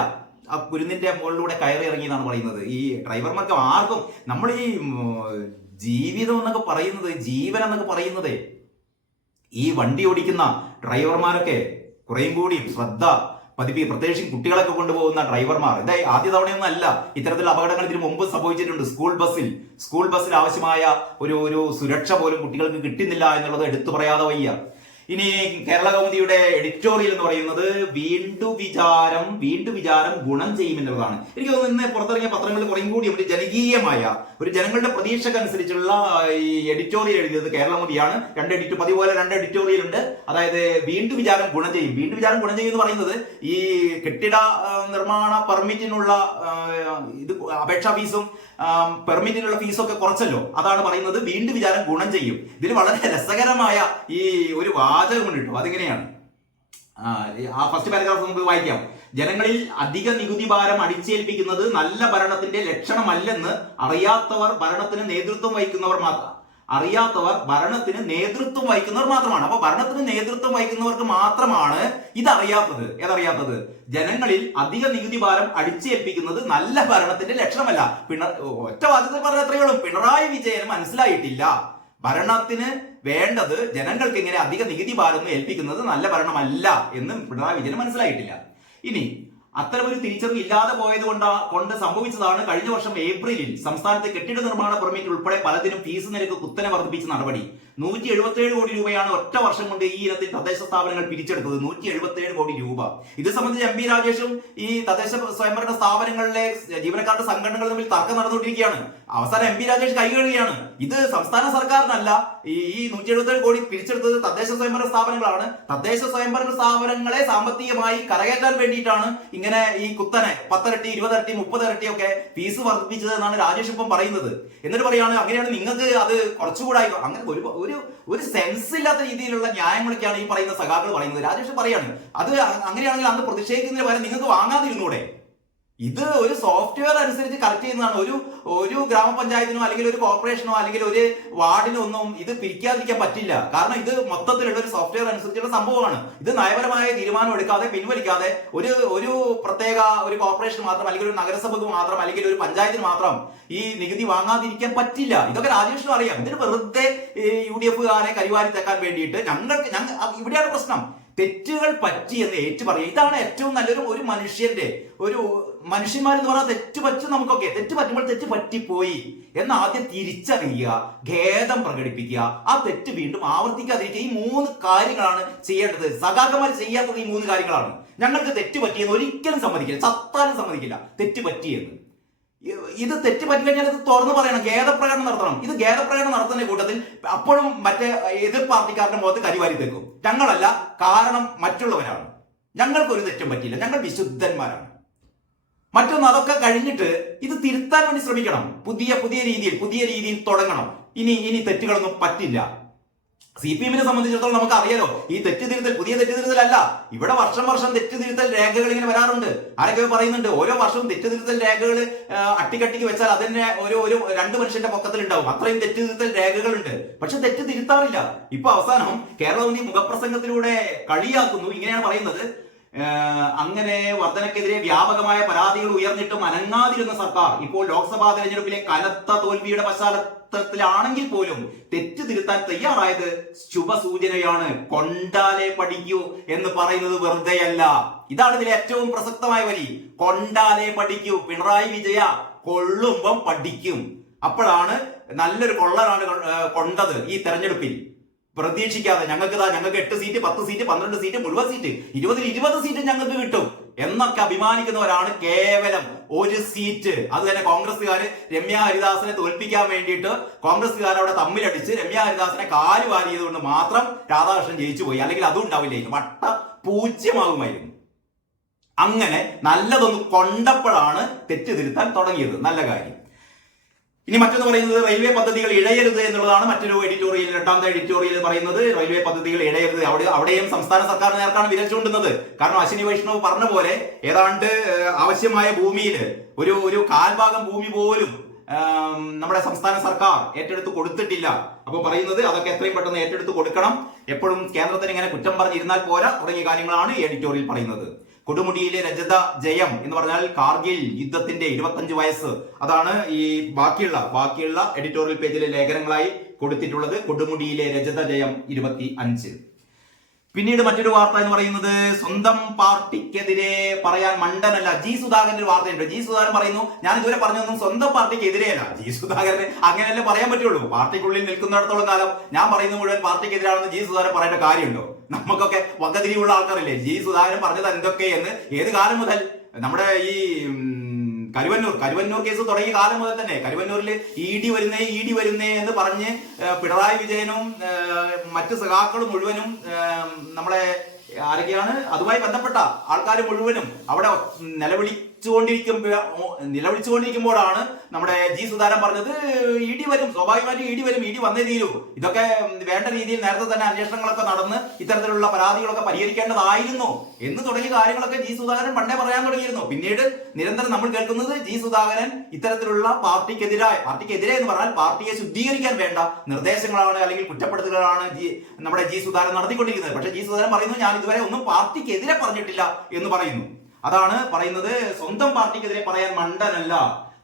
ആ കുരുന്നിന്റെ മുകളിലൂടെ കയറി ഇറങ്ങി എന്നാണ് പറയുന്നത്. ഈ ഡ്രൈവർമാർക്ക് ആർക്കും നമ്മൾ ഈ ജീവിതം എന്നൊക്കെ പറയുന്നത്, ജീവൻ എന്നൊക്കെ പറയുന്നത് ഈ വണ്ടി ഓടിക്കുന്ന ഡ്രൈവർമാരൊക്കെ കുറേയും കൂടി ശ്രദ്ധ പ്രത്യേകിച്ചും കുട്ടികളൊക്കെ കൊണ്ടുപോകുന്ന ഡ്രൈവർമാർ. ഇതായി ആദ്യ തവണയൊന്നും അല്ല, ഇത്തരത്തിലുള്ള അപകടങ്ങൾ ഇതിനു മുമ്പ് സംഭവിച്ചിട്ടുണ്ട്. സ്കൂൾ ബസ്സിൽ ആവശ്യമായ ഒരു സുരക്ഷ പോലും കുട്ടികൾക്ക് കിട്ടുന്നില്ല എന്നുള്ളത് എടുത്തു പറയാതെ വയ്യ. ഇനി കേരള കൗമുദിയുടെ എഡിറ്റോറിയൽ എന്ന് പറയുന്നത് വീണ്ടു വിചാരം ഗുണം ചെയ്യുമെന്നുള്ളതാണ്. എനിക്ക് തോന്നുന്നു ഇന്ന് പുറത്തിറങ്ങിയ പത്രങ്ങളിൽ കുറേയും കൂടി ഒരു ജനകീയമായ ഒരു ജനങ്ങളുടെ പ്രതീക്ഷക്കനുസരിച്ചുള്ള ഈ എഡിറ്റോറിയൽ എഴുതിയത് കേരള കൗമുദിയാണ്. 2 പതിപോലെ 2 എഡിറ്റോറിയൽ ഉണ്ട്. അതായത് വീണ്ടു വിചാരം ഗുണം ചെയ്യും എന്ന് പറയുന്നത് ഈ കെട്ടിട നിർമ്മാണ പെർമിറ്റിനുള്ള ഇത് അപേക്ഷാ ഫീസും പെർമിറ്റിനുള്ള ഫീസൊക്കെ കുറച്ചല്ലോ, അതാണ് പറയുന്നത് വീണ്ടു വിചാരം ഗുണം ചെയ്യും. ഇതിൽ വളരെ രസകരമായ ഈ ഒരു വാചകം കിട്ടും. അതെങ്ങനെയാണ്? ആ ഫസ്റ്റ് പാരഗ്രാഫ് നമുക്ക് വായിക്കാം. ജനങ്ങളിൽ അധിക നികുതി ഭാരം അടിച്ചേൽപ്പിക്കുന്നത് നല്ല ഭരണത്തിന്റെ ലക്ഷണമല്ലെന്ന് അറിയാത്തവർ ഭരണത്തിന് നേതൃത്വം വഹിക്കുന്നവർ മാത്രമാണ്. അപ്പൊ ഭരണത്തിന് നേതൃത്വം വഹിക്കുന്നവർക്ക് മാത്രമാണ് ഇതറിയാത്തത്. ഏതറിയാത്തത്? ജനങ്ങളിൽ അധിക നികുതി ഭാരം അടിച്ചേൽപ്പിക്കുന്നത് നല്ല ഭരണത്തിന്റെ ലക്ഷണമല്ല. ഒറ്റ വാചകത്തിൽ പറഞ്ഞ അത്രയോളം, പിണറായി വിജയന് മനസ്സിലായിട്ടില്ല ഭരണത്തിന് വേണ്ടത് ജനങ്ങൾക്ക് ഇങ്ങനെ അധിക നികുതി ഭാരം ഏൽപ്പിക്കുന്നത് നല്ല ഭരണമല്ല എന്ന് പിണറായി വിജയന് മനസ്സിലായിട്ടില്ല. ഇനി അത്തരമൊരു തിരിച്ചറിവ് ഇല്ലാതെ പോയത് കൊണ്ട് സംഭവിച്ചതാണ് കഴിഞ്ഞ വർഷം ഏപ്രിലിൽ സംസ്ഥാനത്തെ കെട്ടിട നിർമ്മാണ പെർമിറ്റ് ഉൾപ്പെടെ പലതിനും ഫീസ് നിരക്ക് കുത്തനെ വർദ്ധിപ്പിച്ച നടപടി. 177 കോടി രൂപയാണ് ഒറ്റ വർഷം കൊണ്ട് ഈ ഇനത്തിൽ തദ്ദേശ സ്ഥാപനങ്ങൾ പിരിച്ചെടുത്തത്. 177 കോടി രൂപ. ഇത് സംബന്ധിച്ച് MP രാജേഷും ഈ തദ്ദേശ സ്വയംഭരണ സ്ഥാപനങ്ങളിലെ ജീവനക്കാരുടെ സംഘടനകൾ തമ്മിൽ തർക്കം നടന്നുകൊണ്ടിരിക്കുകയാണ്. അവസാനം MP രാജേഷ് കൈകഴുകയാണ്. ഇത് സംസ്ഥാന സർക്കാരിനല്ല, ഈ 177 കോടി പിരിച്ചെടുത്തത് തദ്ദേശ സ്വയംഭരണ സ്ഥാപനങ്ങളാണ്. തദ്ദേശ സ്വയംഭരണ സ്ഥാപനങ്ങളെ സാമ്പത്തികമായി കരകയറ്റാൻ വേണ്ടിയിട്ടാണ് ഇങ്ങനെ ഈ കുത്തനെ 10 ഇരട്ടി 20 ഇരട്ടി 30 ഇരട്ടി ഒക്കെ ഫീസ് വർദ്ധിപ്പിച്ചത് എന്നാണ് രാജേഷ് ഇപ്പം പറയുന്നത്. എന്നിട്ട് പറയാണ് അങ്ങനെയാണ് നിങ്ങൾക്ക് അത് കുറച്ചുകൂടായി. അങ്ങനെ ഒരു സെൻസ് ഇല്ലാത്ത രീതിയിലുള്ള ന്യായങ്ങളൊക്കെയാണ് ഈ പറയുന്ന സഖാക്കൾ പറയുന്നത്. രാജേഷ് പറയാണ് അത് അങ്ങനെയാണെങ്കിൽ അന്ന് പ്രതിഷേധിക്കുന്നതിന് പകരം നിങ്ങൾക്ക് വാങ്ങാതിരുന്നൂടെ? ഇത് ഒരു സോഫ്റ്റ്വെയർ അനുസരിച്ച് കറക്റ്റ് ചെയ്യുന്നതാണ്. ഒരു ഗ്രാമപഞ്ചായത്തിനോ അല്ലെങ്കിൽ ഒരു കോർപ്പറേഷനോ അല്ലെങ്കിൽ ഒരു വാർഡിനോ ഒന്നും ഇത് പിരിക്കാതിരിക്കാൻ പറ്റില്ല. കാരണം ഇത് മൊത്തത്തിലുള്ള ഒരു സോഫ്റ്റ്വെയർ അനുസരിച്ചുള്ള സംഭവമാണ്. ഇത് നയപരമായ തീരുമാനം എടുക്കാതെ പിൻവലിക്കാതെ ഒരു പ്രത്യേക ഒരു കോർപ്പറേഷൻ മാത്രം അല്ലെങ്കിൽ ഒരു നഗരസഭക്ക് മാത്രം അല്ലെങ്കിൽ ഒരു പഞ്ചായത്തിന് മാത്രം ഈ നികുതി വാങ്ങാതിരിക്കാൻ പറ്റില്ല. ഇതൊക്കെ രാജേഷിനും അറിയാം. ഇതിന് വെറുതെ UDF-കാരെ കരിവാരി തെക്കാൻ വേണ്ടിയിട്ട് ഇവിടെയാണ് പ്രശ്നം. തെറ്റുകൾ പറ്റി എന്ന് ഏറ്റു പറയുക. ഇതാണ് ഏറ്റവും നല്ലൊരു മനുഷ്യന്റെ ഒരു മനുഷ്യന്മാരെന്ന് പറഞ്ഞാൽ തെറ്റ് പറ്റും, നമുക്കൊക്കെ തെറ്റ് പറ്റുമ്പോൾ തെറ്റ് പറ്റിപ്പോയി എന്ന് ആദ്യം തിരിച്ചറിയുക, ഖേദം പ്രകടിപ്പിക്കുക, ആ തെറ്റ് വീണ്ടും ആവർത്തിക്കാതിരിക്കുക. ഈ 3 കാര്യങ്ങളാണ് ചെയ്യേണ്ടത്. സഖാക്കന്മാർ ചെയ്യാത്തത് ഈ 3 കാര്യങ്ങളാണ്. ഞങ്ങൾക്ക് തെറ്റ് പറ്റിയെന്ന് ഒരിക്കലും സമ്മതിക്കില്ല, ചത്താലും സമ്മതിക്കില്ല തെറ്റ് പറ്റിയെന്ന്. ഇത് തെറ്റ് പറ്റി കഴിഞ്ഞാൽ ഇത് തുറന്നു പറയണം, ഖേദപ്രകടനം നടത്തണം. ഇത് ഖേദപ്രകടനം നടത്തുന്ന കൂട്ടത്തിൽ അപ്പോഴും മറ്റേ എതിർ പാർട്ടിക്കാരുടെ മുഖത്ത് കരിവാരി തെക്കും. ഞങ്ങളല്ല, കാരണം മറ്റുള്ളവരാണ്. ഞങ്ങൾക്കൊരു തെറ്റും പറ്റിയില്ല, ഞങ്ങൾ വിശുദ്ധന്മാരാണ്. മറ്റൊന്ന്, അതൊക്കെ കഴിഞ്ഞിട്ട് ഇത് തിരുത്താൻ വേണ്ടി ശ്രമിക്കണം. പുതിയ രീതിയിൽ തുടങ്ങണം. ഇനി തെറ്റുകളൊന്നും പറ്റില്ല. CPM-നെ സംബന്ധിച്ചിടത്തോളം നമുക്ക് അറിയാലോ, ഈ പുതിയ തെറ്റ് തിരുത്തലല്ല. ഇവിടെ വർഷം തെറ്റ് തിരുത്തൽ രേഖകൾ ഇങ്ങനെ വരാറുണ്ട്. ആരൊക്കെ പറയുന്നുണ്ട്, ഓരോ വർഷവും തെറ്റ് തിരുത്തൽ രേഖകൾ അട്ടിക്കട്ടിക്ക് വെച്ചാൽ അതിന്റെ ഒരു 2 മനുഷ്യന്റെ പൊക്കത്തിൽ ഉണ്ടാവും. അത്രയും തെറ്റ് തിരുത്തൽ രേഖകളുണ്ട്. പക്ഷെ തെറ്റ് തിരുത്താറില്ല. ഇപ്പൊ അവസാനം കേരള മുഖപ്രസംഗത്തിലൂടെ കളിയാക്കുന്നു. ഇങ്ങനെയാണ് പറയുന്നത്, അങ്ങനെ വർധനക്കെതിരെ വ്യാപകമായ പരാതികൾ ഉയർന്നിട്ടും അനങ്ങാതിരുന്ന സർക്കാർ ഇപ്പോൾ ലോക്സഭാ തെരഞ്ഞെടുപ്പിലെ കനത്ത തോൽവിയുടെ പശ്ചാത്തലത്തിലാണെങ്കിൽ പോലും തെറ്റ് തിരുത്താൻ തയ്യാറായത് ശുഭസൂചനയാണ്. കൊണ്ടാലേ പഠിക്കൂ എന്ന് പറയുന്നത് വെറുതെയല്ല. ഇതാണ് ഇതിലെ ഏറ്റവും പ്രസക്തമായ വരി. കൊണ്ടാലേ പഠിക്കൂ. പിണറായി വിജയ കൊള്ളുമ്പം പഠിക്കും. അപ്പോഴാണ് നല്ലൊരു കൊള്ളനാണ് കൊണ്ടത് ഈ തെരഞ്ഞെടുപ്പിൽ. പ്രതീക്ഷിക്കാതെ ഞങ്ങൾക്ക് 8 സീറ്റ്, 10 സീറ്റ്, 12 സീറ്റ്, മുഴുവൻ സീറ്റ്, 20 സീറ്റ് ഞങ്ങൾക്ക് കിട്ടും എന്നൊക്കെ അഭിമാനിക്കുന്നവരാണ് കേവലം 1 സീറ്റ്. അത് തന്നെ കോൺഗ്രസ്സുകാര് രമ്യ ഹരിദാസിനെ തോൽപ്പിക്കാൻ വേണ്ടിയിട്ട് കോൺഗ്രസ്സുകാരവിടെ തമ്മിലടിച്ച് രമ്യ ഹരിദാസിനെ കാല് വാരിയത് കൊണ്ട് മാത്രം രാധാകൃഷ്ണൻ ജയിച്ചു പോയി. അല്ലെങ്കിൽ അതും ഉണ്ടാവില്ലായിരുന്നു, വട്ട പൂജ്യമാകുമായിരുന്നു. അങ്ങനെ നല്ലതൊന്ന് കൊണ്ടപ്പോഴാണ് തെറ്റ് തിരുത്താൻ തുടങ്ങിയത്. നല്ല കാര്യം. ഇനി മറ്റൊന്ന് പറയുന്നത്, റെയിൽവേ പദ്ധതികൾ ഇഴയരുത് എന്നുള്ളതാണ് മറ്റൊരു എഡിറ്റോറിയൽ. 2ാമത്തെ എഡിറ്റോറിയൽ പറയുന്നത് റെയിൽവേ പദ്ധതികൾ ഇഴയരുത്. അവിടെയും സംസ്ഥാന സർക്കാർ നേർക്കാണ് വിരൽ ചൂണ്ടുന്നത്. കാരണം അശ്വിനി വൈഷ്ണവ് പറഞ്ഞ പോലെ ഏതാണ്ട് ആവശ്യമായ ഭൂമിയിൽ ഒരു കാൽഭാഗം ഭൂമി പോലും നമ്മുടെ സംസ്ഥാന സർക്കാർ ഏറ്റെടുത്ത് കൊടുത്തിട്ടില്ല. അപ്പോൾ പറയുന്നത് അതൊക്കെ എത്രയും പെട്ടെന്ന് ഏറ്റെടുത്ത് കൊടുക്കണം. എപ്പോഴും കേന്ദ്രത്തിന് ഇങ്ങനെ കുറ്റം പറഞ്ഞിരുന്നാൽ പോരാ തുടങ്ങിയ കാര്യങ്ങളാണ് ഈ എഡിറ്റോറിയൽ പറയുന്നത്. കൊടുമുടിയിലെ രജത ജയം എന്ന് പറഞ്ഞാൽ കാർഗിൽ യുദ്ധത്തിന്റെ 25 വയസ്സ്. അതാണ് ഈ ബാക്കിയുള്ള എഡിറ്റോറിയൽ പേജിലെ ലേഖനങ്ങളായി കൊടുത്തിട്ടുള്ളത്. കൊടുമുടിയിലെ രജത ജയം 25. പിന്നീട് മറ്റൊരു വാർത്ത എന്ന് പറയുന്നത്, സ്വന്തം പാർട്ടിക്കെതിരെ പറയാൻ മണ്ടനല്ല. ജി സുധാകരന്റെ ഒരു വാർത്തയുണ്ട്. ജി സുധാകരൻ പറയുന്നു, ഞാൻ ഇതുവരെ പറഞ്ഞൊന്നും സ്വന്തം പാർട്ടിക്ക് എതിരെയല്ല. ജി സുധാകരന് അങ്ങനെയല്ലേ പറയാൻ പറ്റുള്ളൂ. പാർട്ടിക്കുള്ളിൽ നിൽക്കുന്നിടത്തോളം കാലം ഞാൻ പറയുന്നത് മുഴുവൻ പാർട്ടിക്കെതിരാണെന്ന് ജി സുധാകരൻ പറയേണ്ട കാര്യമുണ്ടോ? നമുക്കൊക്കെ വകതിരിവുള്ള ആൾക്കാരില്ലേ. ജി സുധാകരൻ പറഞ്ഞത് എന്തൊക്കെയെന്ന് ഏത് കാലം മുതൽ നമ്മുടെ ഈ കരുവന്നൂർ കേസ് തുടങ്ങിയ കാലം മുതൽ തന്നെ കരുവന്നൂരിൽ ഇ ഡി വരുന്നേ എന്ന് പറഞ്ഞ് പിണറായി വിജയനും മറ്റ് സഖാക്കളും മുഴുവനും നമ്മളെ ആരൊക്കെയാണ് അതുമായി ബന്ധപ്പെട്ട ആൾക്കാർ മുഴുവനും അവിടെ നിലവിളിച്ചുകൊണ്ടിരിക്കുമ്പോഴാണ് നമ്മുടെ ജി സുധാകരൻ പറഞ്ഞത് ഇ ഡി വരും, സ്വാഭാവികമായിട്ടും ഇ ഡി വന്നേ തീരൂ. ഇതൊക്കെ വേണ്ട രീതിയിൽ നേരത്തെ തന്നെ അന്വേഷണങ്ങളൊക്കെ നടന്ന് ഇത്തരത്തിലുള്ള പരാതികളൊക്കെ പരിഹരിക്കേണ്ടതായിരുന്നു എന്ന് തുടങ്ങിയ കാര്യങ്ങളൊക്കെ ജി സുധാകരൻ പണ്ടേ പറയാൻ തുടങ്ങിയിരുന്നു. പിന്നീട് നിരന്തരം നമ്മൾ കേൾക്കുന്നത് ജി സുധാകരൻ ഇത്തരത്തിലുള്ള പാർട്ടിക്കെതിരെ എന്ന് പറഞ്ഞാൽ പാർട്ടിയെ ശുദ്ധീകരിക്കാൻ വേണ്ട നിർദ്ദേശങ്ങളാണ് അല്ലെങ്കിൽ കുറ്റപ്പെടുത്തലുകളാണ് നമ്മുടെ ജി സുധാകരൻ നടത്തിക്കൊണ്ടിരിക്കുന്നത്. പക്ഷേ ജി സുധാകരൻ പറയുന്നു, ഞാൻ ഇതുവരെ ഒന്നും പാർട്ടിക്കെതിരെ പറഞ്ഞിട്ടില്ല എന്ന് പറയുന്നു. അതാണ് പറയുന്നത്, സ്വന്തം പാർട്ടിക്കെതിരെ പറയാൻ മണ്ടനല്ല.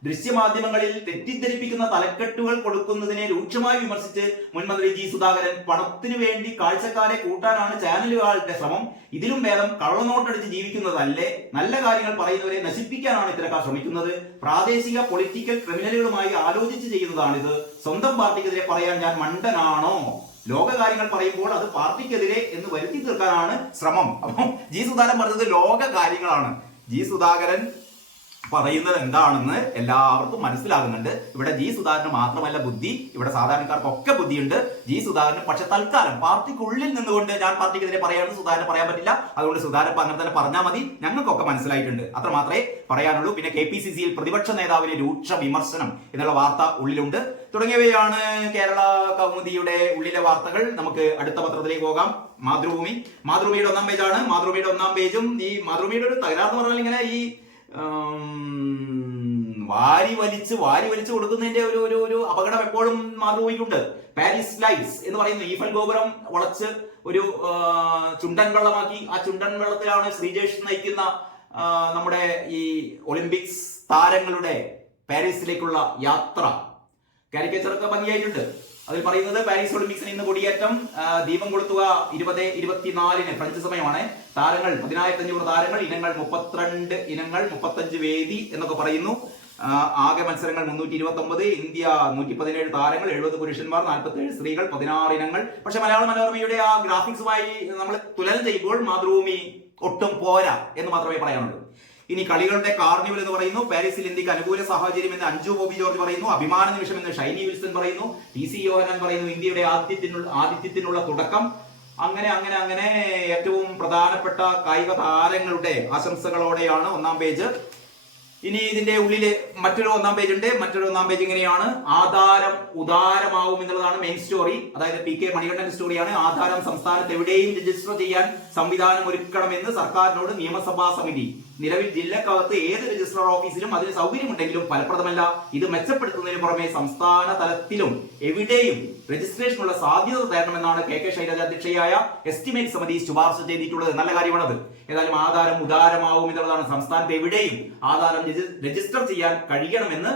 ദൃശ്യമാധ്യമങ്ങളിൽ തെറ്റിദ്ധരിപ്പിക്കുന്ന തലക്കെട്ടുകൾ കൊടുക്കുന്നതിനെ രൂക്ഷമായി വിമർശിച്ച് മുൻമന്ത്രി ജി സുധാകരൻ, പണത്തിനു വേണ്ടി കാഴ്ചക്കാരെ കൂട്ടാനാണ് ചാനലുകളുടെ ശ്രമം. ഇതിലും ഭേദം കള്ളനോട്ടടിച്ച് ജീവിക്കുന്നതല്ലേ. നല്ല കാര്യങ്ങൾ പറയുന്നവരെ നശിപ്പിക്കാനാണ് ഇത്തരക്കാർ ശ്രമിക്കുന്നത്. പ്രാദേശിക പൊളിറ്റിക്കൽ ക്രിമിനലുകളുമായി ആലോചിച്ച് ചെയ്യുന്നതാണിത്. സ്വന്തം പാർട്ടിക്കെതിരെ പറയാൻ ഞാൻ മണ്ടനാണോ? ലോകകാര്യങ്ങൾ പറയുമ്പോൾ അത് പാർട്ടിക്കെതിരെ എന്ന് വരുത്തി തീർക്കാനാണ് ശ്രമം. അപ്പം ജി സുധാകരൻ പറഞ്ഞത് ലോക കാര്യങ്ങളാണ്. ജി സുധാകരൻ പറയുന്നത് എന്താണെന്ന് എല്ലാവർക്കും മനസ്സിലാകുന്നുണ്ട്. ഇവിടെ ജി സുധാകരന് മാത്രമല്ല ബുദ്ധി, ഇവിടെ സാധാരണക്കാർക്കൊക്കെ ബുദ്ധിയുണ്ട്. ജി സുധാകരന് പക്ഷെ തൽക്കാലം പാർട്ടിക്കുള്ളിൽ നിന്നുകൊണ്ട് ഞാൻ പാർട്ടിക്കെതിരെ പറയാമെന്ന് സുധാകരന് പറയാൻ പറ്റില്ല. അതുകൊണ്ട് സുധാകരൻ അങ്ങനെ തന്നെ പറഞ്ഞാൽ മതി. ഞങ്ങൾക്കൊക്കെ മനസ്സിലായിട്ടുണ്ട്, അത്ര മാത്രമേ പറയാനുള്ളൂ. പിന്നെ KPCC-യിൽ പ്രതിപക്ഷ നേതാവിന് രൂക്ഷ വിമർശനം എന്നുള്ള വാർത്ത ഉള്ളിലുണ്ട്. തുടങ്ങിയവയാണ് കേരള കൗമുദിയുടെ ഉള്ളിലെ വാർത്തകൾ. നമുക്ക് അടുത്ത പത്രത്തിലേക്ക് പോകാം. മാതൃഭൂമിയുടെ 1-ാം പേജാണ്. മാതൃഭൂമിയുടെ 1-ാം പേജും ഈ മാതൃഭൂമിയുടെ ഒരു തകരാറെന്ന് പറഞ്ഞാൽ ഇങ്ങനെ ഈ വാരി വലിച്ചു കൊടുക്കുന്നതിന്റെ ഒരു അപകടം എപ്പോഴും മാതൃഭൂമിക്കുണ്ട്. പാരീസ് ലൈറ്റ്സ് എന്ന് പറയുന്ന ഈഫൽ ഗോപുരം വളച്ച് ഒരു ചുണ്ടൻ വെള്ളമാക്കി. ആ ചുണ്ടൻ വെള്ളത്തിലാണ് ശ്രീജേഷ് നയിക്കുന്ന നമ്മുടെ ഈ ഒളിമ്പിക്സ് താരങ്ങളുടെ പാരീസിലേക്കുള്ള യാത്ര. കാരിക്കേച്ചറൊക്കെ ഭംഗിയായിട്ടുണ്ട്. അതിൽ പറയുന്നത് പാരീസ് ഒളിമ്പിക്സിന് ഇന്ന് കൊടിയേറ്റം, ദീപം കൊളുത്തുക 20-24 ഫ്രഞ്ച് സമയമാണ്. താരങ്ങൾ 10,500 താരങ്ങൾ, ഇനങ്ങൾ 32 ഇനങ്ങൾ, 35 വേദി എന്നൊക്കെ പറയുന്നു. ആകെ മത്സരങ്ങൾ 329, ഇന്ത്യ 117 താരങ്ങൾ, 70 പുരുഷന്മാർ, 47 സ്ത്രീകൾ, 16 ഇനങ്ങൾ. പക്ഷെ മലയാള മനോരമയുടെ ആ ഗ്രാഫിക്സുമായി നമ്മൾ തുലനം ചെയ്യുമ്പോൾ മാതൃഭൂമി ഒട്ടും പോരാ എന്ന് മാത്രമേ പറയാനുള്ളൂ. ഇനി കളികളുടെ കാർണിവൽ എന്ന് പറയുന്നു. പാരീസിൽ ഇന്ത്യക്ക് അനുകൂല സാഹചര്യം എന്ന് അഞ്ജു ബോബി ജോർജ് പറയുന്നു. അഭിമാന നിമിഷം എന്ന് ഷൈനി വിൽസൺ പറയുന്നു. TC യോഹനാൻ പറയുന്നു ഇന്ത്യയുടെ ആതിഥ്യത്തിനുള്ള തുടക്കം. അങ്ങനെ ഏറ്റവും പ്രധാനപ്പെട്ട കായിക താരങ്ങളുടെ ആശംസകളോടെയാണ് ഒന്നാം പേജ്. ഇനി ഇതിന്റെ ഉള്ളില് മറ്റൊരു ഒന്നാം പേജ് ഉണ്ട്. മറ്റൊരു ഒന്നാം പേജ് ഇങ്ങനെയാണ്: ആധാരം ഉദാരമാവും എന്നുള്ളതാണ് മെയിൻ സ്റ്റോറി. അതായത് PK മണികണ്ഠന്റെ സ്റ്റോറിയാണ്. ആധാരം സംസ്ഥാനത്ത് എവിടെയും രജിസ്റ്റർ ചെയ്യാൻ സംവിധാനം ഒരുക്കണമെന്ന് സർക്കാരിനോട് നിയമസഭാ സമിതി. നിലവിൽ ജില്ലക്കകത്ത് ഏത് രജിസ്ട്രാർ ഓഫീസിലും അതിന് സൗകര്യമുണ്ടെങ്കിലും ഫലപ്രദമല്ല. ഇത് മെച്ചപ്പെടുത്തുന്നതിന് പുറമെ സംസ്ഥാന തലത്തിലും എവിടെയും രജിസ്ട്രേഷനുള്ള സാധ്യത തേടണമെന്നാണ് KK ശൈലജ അധ്യക്ഷയായ എസ്റ്റിമേറ്റ് സമിതി ശുപാർശ ചെയ്തിട്ടുള്ളത്. നല്ല കാര്യമാണത്. ഏതായാലും ആധാരം ഉദാരമാവും എന്നുള്ളതാണ്. സംസ്ഥാനത്ത് എവിടെയും ആധാരം രജിസ്റ്റർ ചെയ്യാൻ കഴിയണമെന്ന്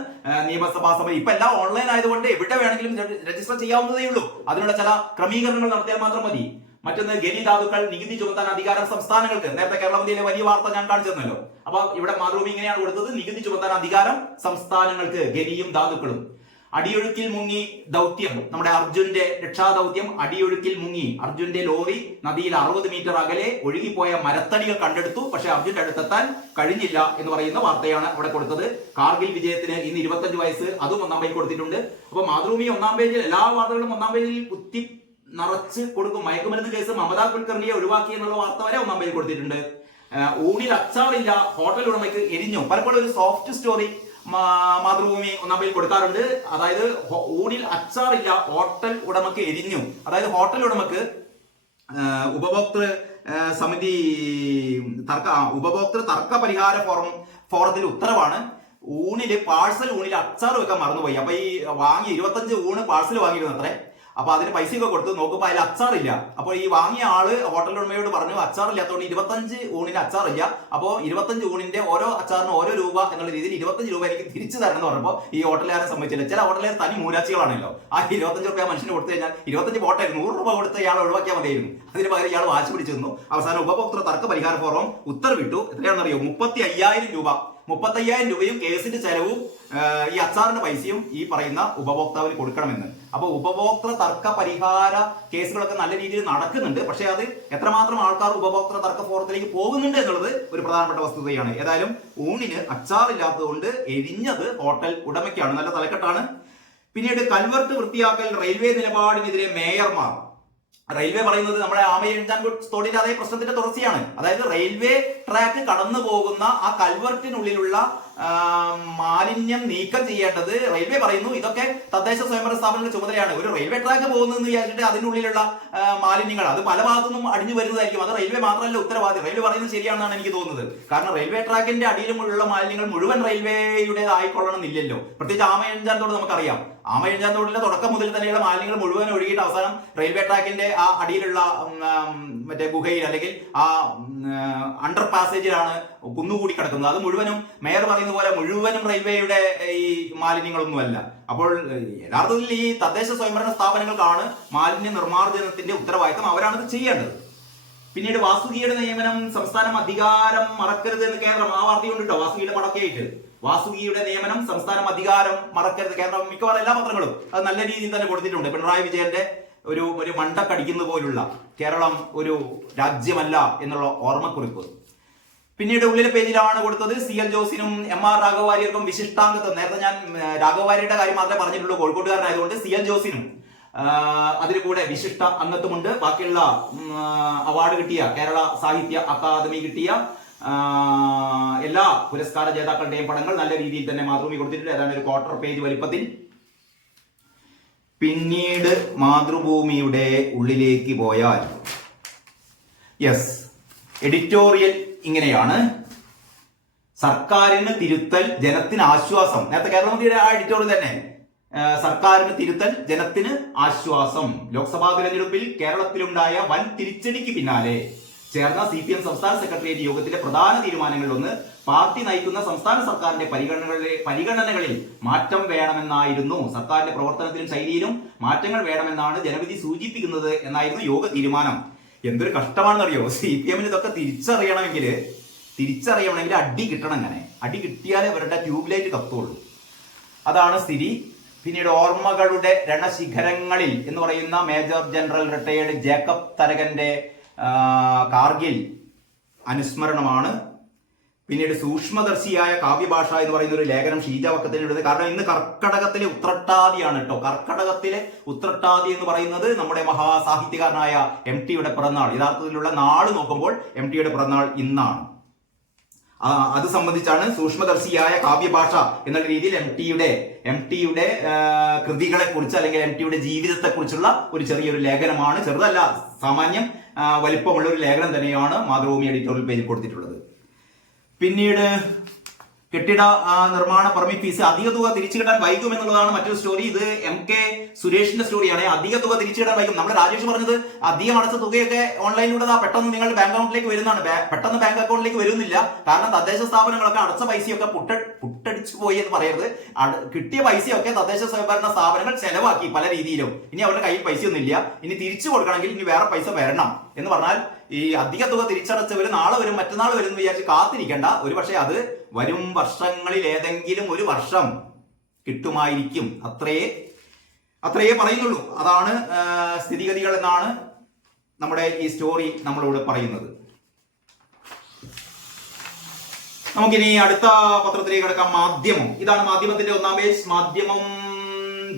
നിയമസഭാ സമിതി. ഇപ്പൊ എല്ലാം ഓൺലൈൻ ആയതുകൊണ്ട് എവിടെ വേണമെങ്കിലും രജിസ്റ്റർ ചെയ്യാവുന്നതേ ഉള്ളൂ. അതിനുള്ള ചില ക്രമീകരണങ്ങൾ നടത്തിയാൽ മാത്രം മതി. മറ്റൊന്ന്, ഖനി ധാതുക്കൾ നികുതി ചുമത്താൻ അധികാരം സംസ്ഥാനങ്ങൾക്ക്. നേരത്തെ കേരളമതിയിലെ വലിയ വാർത്ത ഞാൻ കാണിച്ചു തന്നല്ലോ. അപ്പൊ ഇവിടെ മാതൃഭൂമി ഇങ്ങനെയാണ് കൊടുത്തത്: നികുതി ചുമത്താൻ അധികാരം സംസ്ഥാനങ്ങൾക്ക്, ഖനിയും ധാതുക്കളും. അടിയൊഴുക്കിൽ മുങ്ങി ദൗത്യം. നമ്മുടെ അർജുന്റെ രക്ഷാദൗത്യം അടിയൊഴുക്കിൽ മുങ്ങി. അർജുന്റെ ലോറി നദിയിൽ 60 മീറ്റർ അകലെ ഒഴുകിപ്പോയ മരത്തടികൾ കണ്ടെടുത്തു. പക്ഷെ അർജുന്റെ അടുത്തെത്താൻ കഴിഞ്ഞില്ല എന്ന് പറയുന്ന വാർത്തയാണ് അവിടെ കൊടുത്തത്. കാർഗിൽ വിജയത്തിന് ഇന്ന് 25 വയസ്സ്, അതും ഒന്നാം പേജിൽ കൊടുത്തിട്ടുണ്ട്. അപ്പൊ മാതൃഭൂമി ഒന്നാം പേജിൽ എല്ലാ വാർത്തകളും ഒന്നാം പേജിൽ കുത്തി നിറച്ച് കൊടുക്കും. മയക്കുമരുന്ന് കേസ് മമതാ കുൽക്കർണിയെ ഒഴിവാക്കി എന്നുള്ള വാർത്ത വരെ ഒന്നാം പേജിൽ കൊടുത്തിട്ടുണ്ട്. ഊണിൽ അച്ചാറില്ല, ഹോട്ടൽ ഉടമയ്ക്ക് എരിഞ്ഞു. പലപ്പോഴും ഒരു സോഫ്റ്റ് സ്റ്റോറി മാതൃഭൂമി ഒന്നാം പേജിൽ കൊടുക്കാറുണ്ട്. അതായത് ഊണിൽ അച്ചാറില്ല, ഹോട്ടൽ ഉടമയ്ക്ക് എരിഞ്ഞു. അതായത് ഹോട്ടൽ ഉടമക്ക് ഉപഭോക്തൃ സമിതി ഉപഭോക്തൃ തർക്ക പരിഹാര ഫോറത്തിൽ ഉത്തരവാണ്. പാഴ്സൽ ഊണിൽ അച്ചാർ വെക്കാൻ മറന്നുപോയി. അപ്പൊ ഈ 25 ഊണ് പാഴ്സൽ വാങ്ങിയിരുന്നു അത്രേ. അപ്പൊ അതിന് പൈസയൊക്കെ കൊടുത്ത് നോക്കുമ്പോൾ അതിൽ അച്ചാറില്ല. അപ്പോൾ ഈ വാങ്ങിയ ആള് ഹോട്ടൽ ഉടമയോട് പറഞ്ഞു അച്ചാറില്ലാത്തതുകൊണ്ട് 25 ഊണിന് അച്ചാറില്ല. അപ്പോൾ 25 ഊണിന്റെ ഓരോ അച്ചാറിന് ഓരോ രൂപ എന്നുള്ള രീതിയിൽ 25 രൂപ എനിക്ക് തിരിച്ചു തരണം എന്ന് പറഞ്ഞപ്പോൾ ഈ ഹോട്ടലുകാരെ സംബന്ധിച്ചില്ല. ചില ഹോട്ടലുകാർ തനി മൂരാച്ചികളാണല്ലോ. ആ 25 രൂപ മനുഷ്യന് കൊടുത്തു കഴിഞ്ഞാൽ 25 പോട്ടെ 100 രൂപ കൊടുത്ത് ഇയാൾ ഒഴിവാക്കിയാൽ മതിയായിരുന്നു. അതിന് പകരം ഇയാൾ വാശി പിടിച്ചു നിന്നു. അവസാനം ഉപഭോക്തൃ തർക്ക പരിഹാര ഫോറം ഉത്തരവിട്ടു. എത്രയാണെന്നറിയോ? 35,000 രൂപ. 35,000 രൂപയും കേസിന്റെ ചെലവും ഈ അച്ചാറിന്റെ പൈസയും ഈ പറയുന്ന ഉപഭോക്താവിന് കൊടുക്കണമെന്ന്. അപ്പൊ ഉപഭോക്തൃ തർക്ക പരിഹാര കേസുകളൊക്കെ നല്ല രീതിയിൽ നടക്കുന്നുണ്ട്. പക്ഷെ അത് എത്രമാത്രം ആൾക്കാർ ഉപഭോക്തൃ തർക്ക ഫോറത്തിലേക്ക് പോകുന്നുണ്ട് എന്നുള്ളത് ഒരു പ്രധാനപ്പെട്ട വസ്തുതയാണ്. ഏതായാലും ഊണിന് അച്ചാറില്ലാത്തത് കൊണ്ട് എരിഞ്ഞത് ഹോട്ടൽ ഉടമയ്ക്കാണ്. നല്ല തലക്കെട്ടാണ്. പിന്നീട് കൽവർട്ട് വൃത്തിയാക്കൽ റെയിൽവേ നിലപാടിനെതിരെ മേയർമാർ. റെയിൽവേ പറയുന്നത് നമ്മുടെ ആമയെഴുതാൻ തോടിന്റെ അതേ പ്രശ്നത്തിന്റെ തുടർച്ചയാണ്. അതായത് റെയിൽവേ ട്രാക്ക് കടന്നു പോകുന്ന ആ കൽവർട്ടിനുള്ളിലുള്ള മാലിന്യം നീക്കം ചെയ്യേണ്ടത് റെയിൽവേ പറയുന്നു. ഇതൊക്കെ തദ്ദേശ സ്വയംഭരണ സ്ഥാപനങ്ങളുടെ ചുമതലയാണ്. ഒരു റെയിൽവേ ട്രാക്ക് പോകുന്നതെന്ന് വിചാരിച്ചിട്ട് അതിനുള്ളിലുള്ള മാലിന്യങ്ങൾ അത് പല ഭാഗത്തുനിന്നും അടിഞ്ഞു വരുന്നതായിരിക്കും. അത് റെയിൽവേ മാത്രമല്ല ഉത്തരവാദി. റെയിൽവേ പറയുന്നത് ശരിയാണെന്നാണ് എനിക്ക് തോന്നുന്നത്. കാരണം റെയിൽവേ ട്രാക്കിന്റെ അടിയിലുള്ള മാലിന്യങ്ങൾ മുഴുവൻ റെയിൽവേയുടേതായിക്കൊള്ളണമെന്നില്ലല്ലോ. പ്രത്യേകിച്ച് ആമയെഴുതാൻ തോട് നമുക്കറിയാം. ആമയെഴുതാൻ തോടിന്റെ തുടക്കം മുതൽ തന്നെയുള്ള മാലിന്യങ്ങൾ മുഴുവൻ ഒഴുകിയിട്ട് അവസാനം റെയിൽവേ ട്രാക്കിന്റെ ആ അടിയിലുള്ള മറ്റേ ഗുഹയിൽ അല്ലെങ്കിൽ ആ അണ്ടർ പാസേജിലാണ് കുന്നുകൂടി കിടക്കുന്നത്. അത് മുഴുവനും മേയർ പറയുന്ന പോലെ മുഴുവനും റെയിൽവേയുടെ ഈ മാലിന്യങ്ങളൊന്നുമല്ല. അപ്പോൾ യഥാർത്ഥത്തിൽ ഈ തദ്ദേശ സ്വയംഭരണ സ്ഥാപനങ്ങൾക്കാണ് മാലിന്യ നിർമ്മാർജ്ജനത്തിന്റെ ഉത്തരവാദിത്തം. അവരാണത് ചെയ്യേണ്ടത്. പിന്നീട് വാസുകിയുടെ നിയമനം സംസ്ഥാനം അധികാരം മറക്കരുത് എന്ന് കേന്ദ്രം. ആ വാർത്തയുണ്ട് കേട്ടോ, വാസുകിയുടെ പടക്കെ ആയിട്ട്. വാസുകിയുടെ നിയമനം സംസ്ഥാനം അധികാരം മറക്കരുത്. കേന്ദ്രം മിക്കവാറും എല്ലാ പത്രങ്ങളും അത് നല്ല രീതിയിൽ തന്നെ കൊടുത്തിട്ടുണ്ട്. പിണറായി വിജയന്റെ ഒരു മണ്ടക്കടിക്കുന്ന പോലുള്ള കേരളം ഒരു രാജ്യമല്ല എന്നുള്ള ഓർമ്മക്കുറിപ്പ്. പിന്നീട് ഉള്ളിലെ പേജിലാണ് കൊടുത്തത് CL ജോസിനും MR രാഘവവാര്യർക്കും വിശിഷ്ടാംഗത്വം. നേരത്തെ ഞാൻ രാഘവവാര്യരുടെ കാര്യം മാത്രമേ പറഞ്ഞിട്ടുള്ളൂ, കോഴിക്കോട്ടുകാരനായതുകൊണ്ട്. CL ജോസിനും അതിന് കൂടെ വിശിഷ്ട അംഗത്വമുണ്ട്. ബാക്കിയുള്ള അവാർഡ് കിട്ടിയ, കേരള സാഹിത്യ അക്കാദമി കിട്ടിയ എല്ലാ പുരസ്കാര ജേതാക്കളുടെയും പടങ്ങൾ നല്ല രീതിയിൽ തന്നെ മാതൃഭൂമി കൊടുത്തിട്ടുണ്ട്. ഏതാണ്ട് ഒരു 1/4 പേജ് വലിപ്പത്തിൽ. പിന്നീട് മാതൃഭൂമിയുടെ ഉള്ളിലേക്ക് പോയാൽ എഡിറ്റോറിയൽ ഇങ്ങനെയാണ്: സർക്കാരിന് തിരുത്തൽ, ജനത്തിന് ആശ്വാസം. നേരത്തെ കേരളമന്ത്രിയുടെ ആ എഡിറ്റോറിയൽ തന്നെ. സർക്കാരിന് തിരുത്തൽ, ജനത്തിന് ആശ്വാസം. ലോക്സഭാ തിരഞ്ഞെടുപ്പിൽ കേരളത്തിലുണ്ടായ വൻ തിരിച്ചടിക്ക് പിന്നാലെ ചേർന്ന CPM സംസ്ഥാന സെക്രട്ടേറിയറ്റ് യോഗത്തിലെ പ്രധാന തീരുമാനങ്ങളിലൊന്ന് പാർട്ടി നയിക്കുന്ന സംസ്ഥാന സർക്കാരിന്റെ പരിഗണനകളിൽ മാറ്റം വേണമെന്നായിരുന്നു. സർക്കാരിന്റെ പ്രവർത്തനത്തിലും ശൈലിയിലും മാറ്റങ്ങൾ വേണമെന്നാണ് ജനവിധി സൂചിപ്പിക്കുന്നത് എന്നായിരുന്നു യോഗ തീരുമാനം. എന്തൊരു കഷ്ടമാണെന്നറിയോ, CPM ഇതൊക്കെ തിരിച്ചറിയണമെങ്കിൽ അടി കിട്ടണം. അങ്ങനെ അടി കിട്ടിയാലേ അവരുടെ ട്യൂബ് ലൈറ്റ് കത്തുള്ളൂ. അതാണ് സ്ഥിതി. പിന്നീട് ഓർമ്മകളുടെ രണശിഖരങ്ങളിൽ എന്ന് പറയുന്ന മേജർ ജനറൽ റിട്ടയേർഡ് ജേക്കബ് തരകന്റെ കാർഗിൽ അനുസ്മരണമാണ്. പിന്നീട് സൂക്ഷ്മദർശിയായ കാവ്യഭാഷ എന്ന് പറയുന്ന ഒരു ലേഖനം ഷീജ വക്കത്തിനെഴുതുന്നത്. കാരണം ഇന്ന് കർക്കടകത്തിലെ ഉത്രട്ടാദിയാണ് കേട്ടോ. കർക്കടകത്തിലെ ഉത്രട്ടാദി എന്ന് പറയുന്നത് നമ്മുടെ മഹാസാഹിത്യകാരനായ MTയുടെ പിറന്നാൾ. യഥാർത്ഥത്തിലുള്ള നാള് നോക്കുമ്പോൾ MTയുടെ പിറന്നാൾ ഇന്നാണ്. അത് സംബന്ധിച്ചാണ് സൂക്ഷ്മദർശിയായ കാവ്യഭാഷ എന്നുള്ള രീതിയിൽ MTയുടെ കൃതികളെ കുറിച്ച് അല്ലെങ്കിൽ MTയുടെ ജീവിതത്തെ കുറിച്ചുള്ള ഒരു ചെറിയൊരു ലേഖനമാണ്. ചെറുതല്ല, സാമാന്യം വലിപ്പമുള്ള ഒരു ലേഖനം തന്നെയാണ് മാതൃഭൂമി എഡിറ്റോറിയൽ പേജിൽ കൊടുത്തിട്ടുള്ളത്. പിന്നീട് കെട്ടിട നിർമ്മാണ പെർമിറ്റ് ഫീസ് അധിക തുക തിരിച്ചു കിട്ടാൻ വൈകും എന്നുള്ളതാണ് മറ്റൊരു സ്റ്റോറി. ഇത് MK സുരേഷിന്റെ സ്റ്റോറിയാണ്. അധിക തുക തിരിച്ചു കിട്ടാൻ വൈകും. നമ്മുടെ രാജേഷ് പറഞ്ഞത് അധികം അടച്ച തുകയൊക്കെ ഓൺലൈനിലൂടെ പെട്ടെന്ന് നിങ്ങളുടെ ബാങ്ക് അക്കൗണ്ടിലേക്ക് വരുന്നതാണ്. പെട്ടെന്ന് ബാങ്ക് അക്കൗണ്ടിലേക്ക് വരുന്നില്ല. കാരണം തദ്ദേശ സ്ഥാപനങ്ങളൊക്കെ അടച്ച പൈസയൊക്കെ പുട്ടടിച്ചു പോയി എന്ന് പറയരുത്. കിട്ടിയ പൈസയൊക്കെ തദ്ദേശ സ്വയംഭരണ സ്ഥാപനങ്ങൾ ചെലവാക്കി പല രീതിയിലും. ഇനി അവരുടെ കയ്യിൽ പൈസയൊന്നും ഇല്ല. ഇനി തിരിച്ചു കൊടുക്കണമെങ്കിൽ ഇനി വേറെ പൈസ വരണം എന്ന് പറഞ്ഞാൽ ഈ അധിക തുക തിരിച്ചടച്ചവർ നാളെ വരും മറ്റന്നാൾ വരും എന്ന് വിചാരിച്ച് കാത്തിരിക്കേണ്ട. ഒരു പക്ഷേ അത് വരും വർഷങ്ങളിൽ ഏതെങ്കിലും ഒരു വർഷം കിട്ടുമായിരിക്കും. അത്രയേ പറയുന്നുള്ളൂ. അതാണ് സ്ഥിതിഗതികൾ എന്നാണ് നമ്മുടെ ഈ സ്റ്റോറി നമ്മളോട് പറയുന്നത്. നമുക്കിനി അടുത്ത പത്രത്തിലേക്ക് കിടക്കാം. മാധ്യമം. ഇതാണ് മാധ്യമത്തിന്റെ ഒന്നാം പേജ്. മാധ്യമം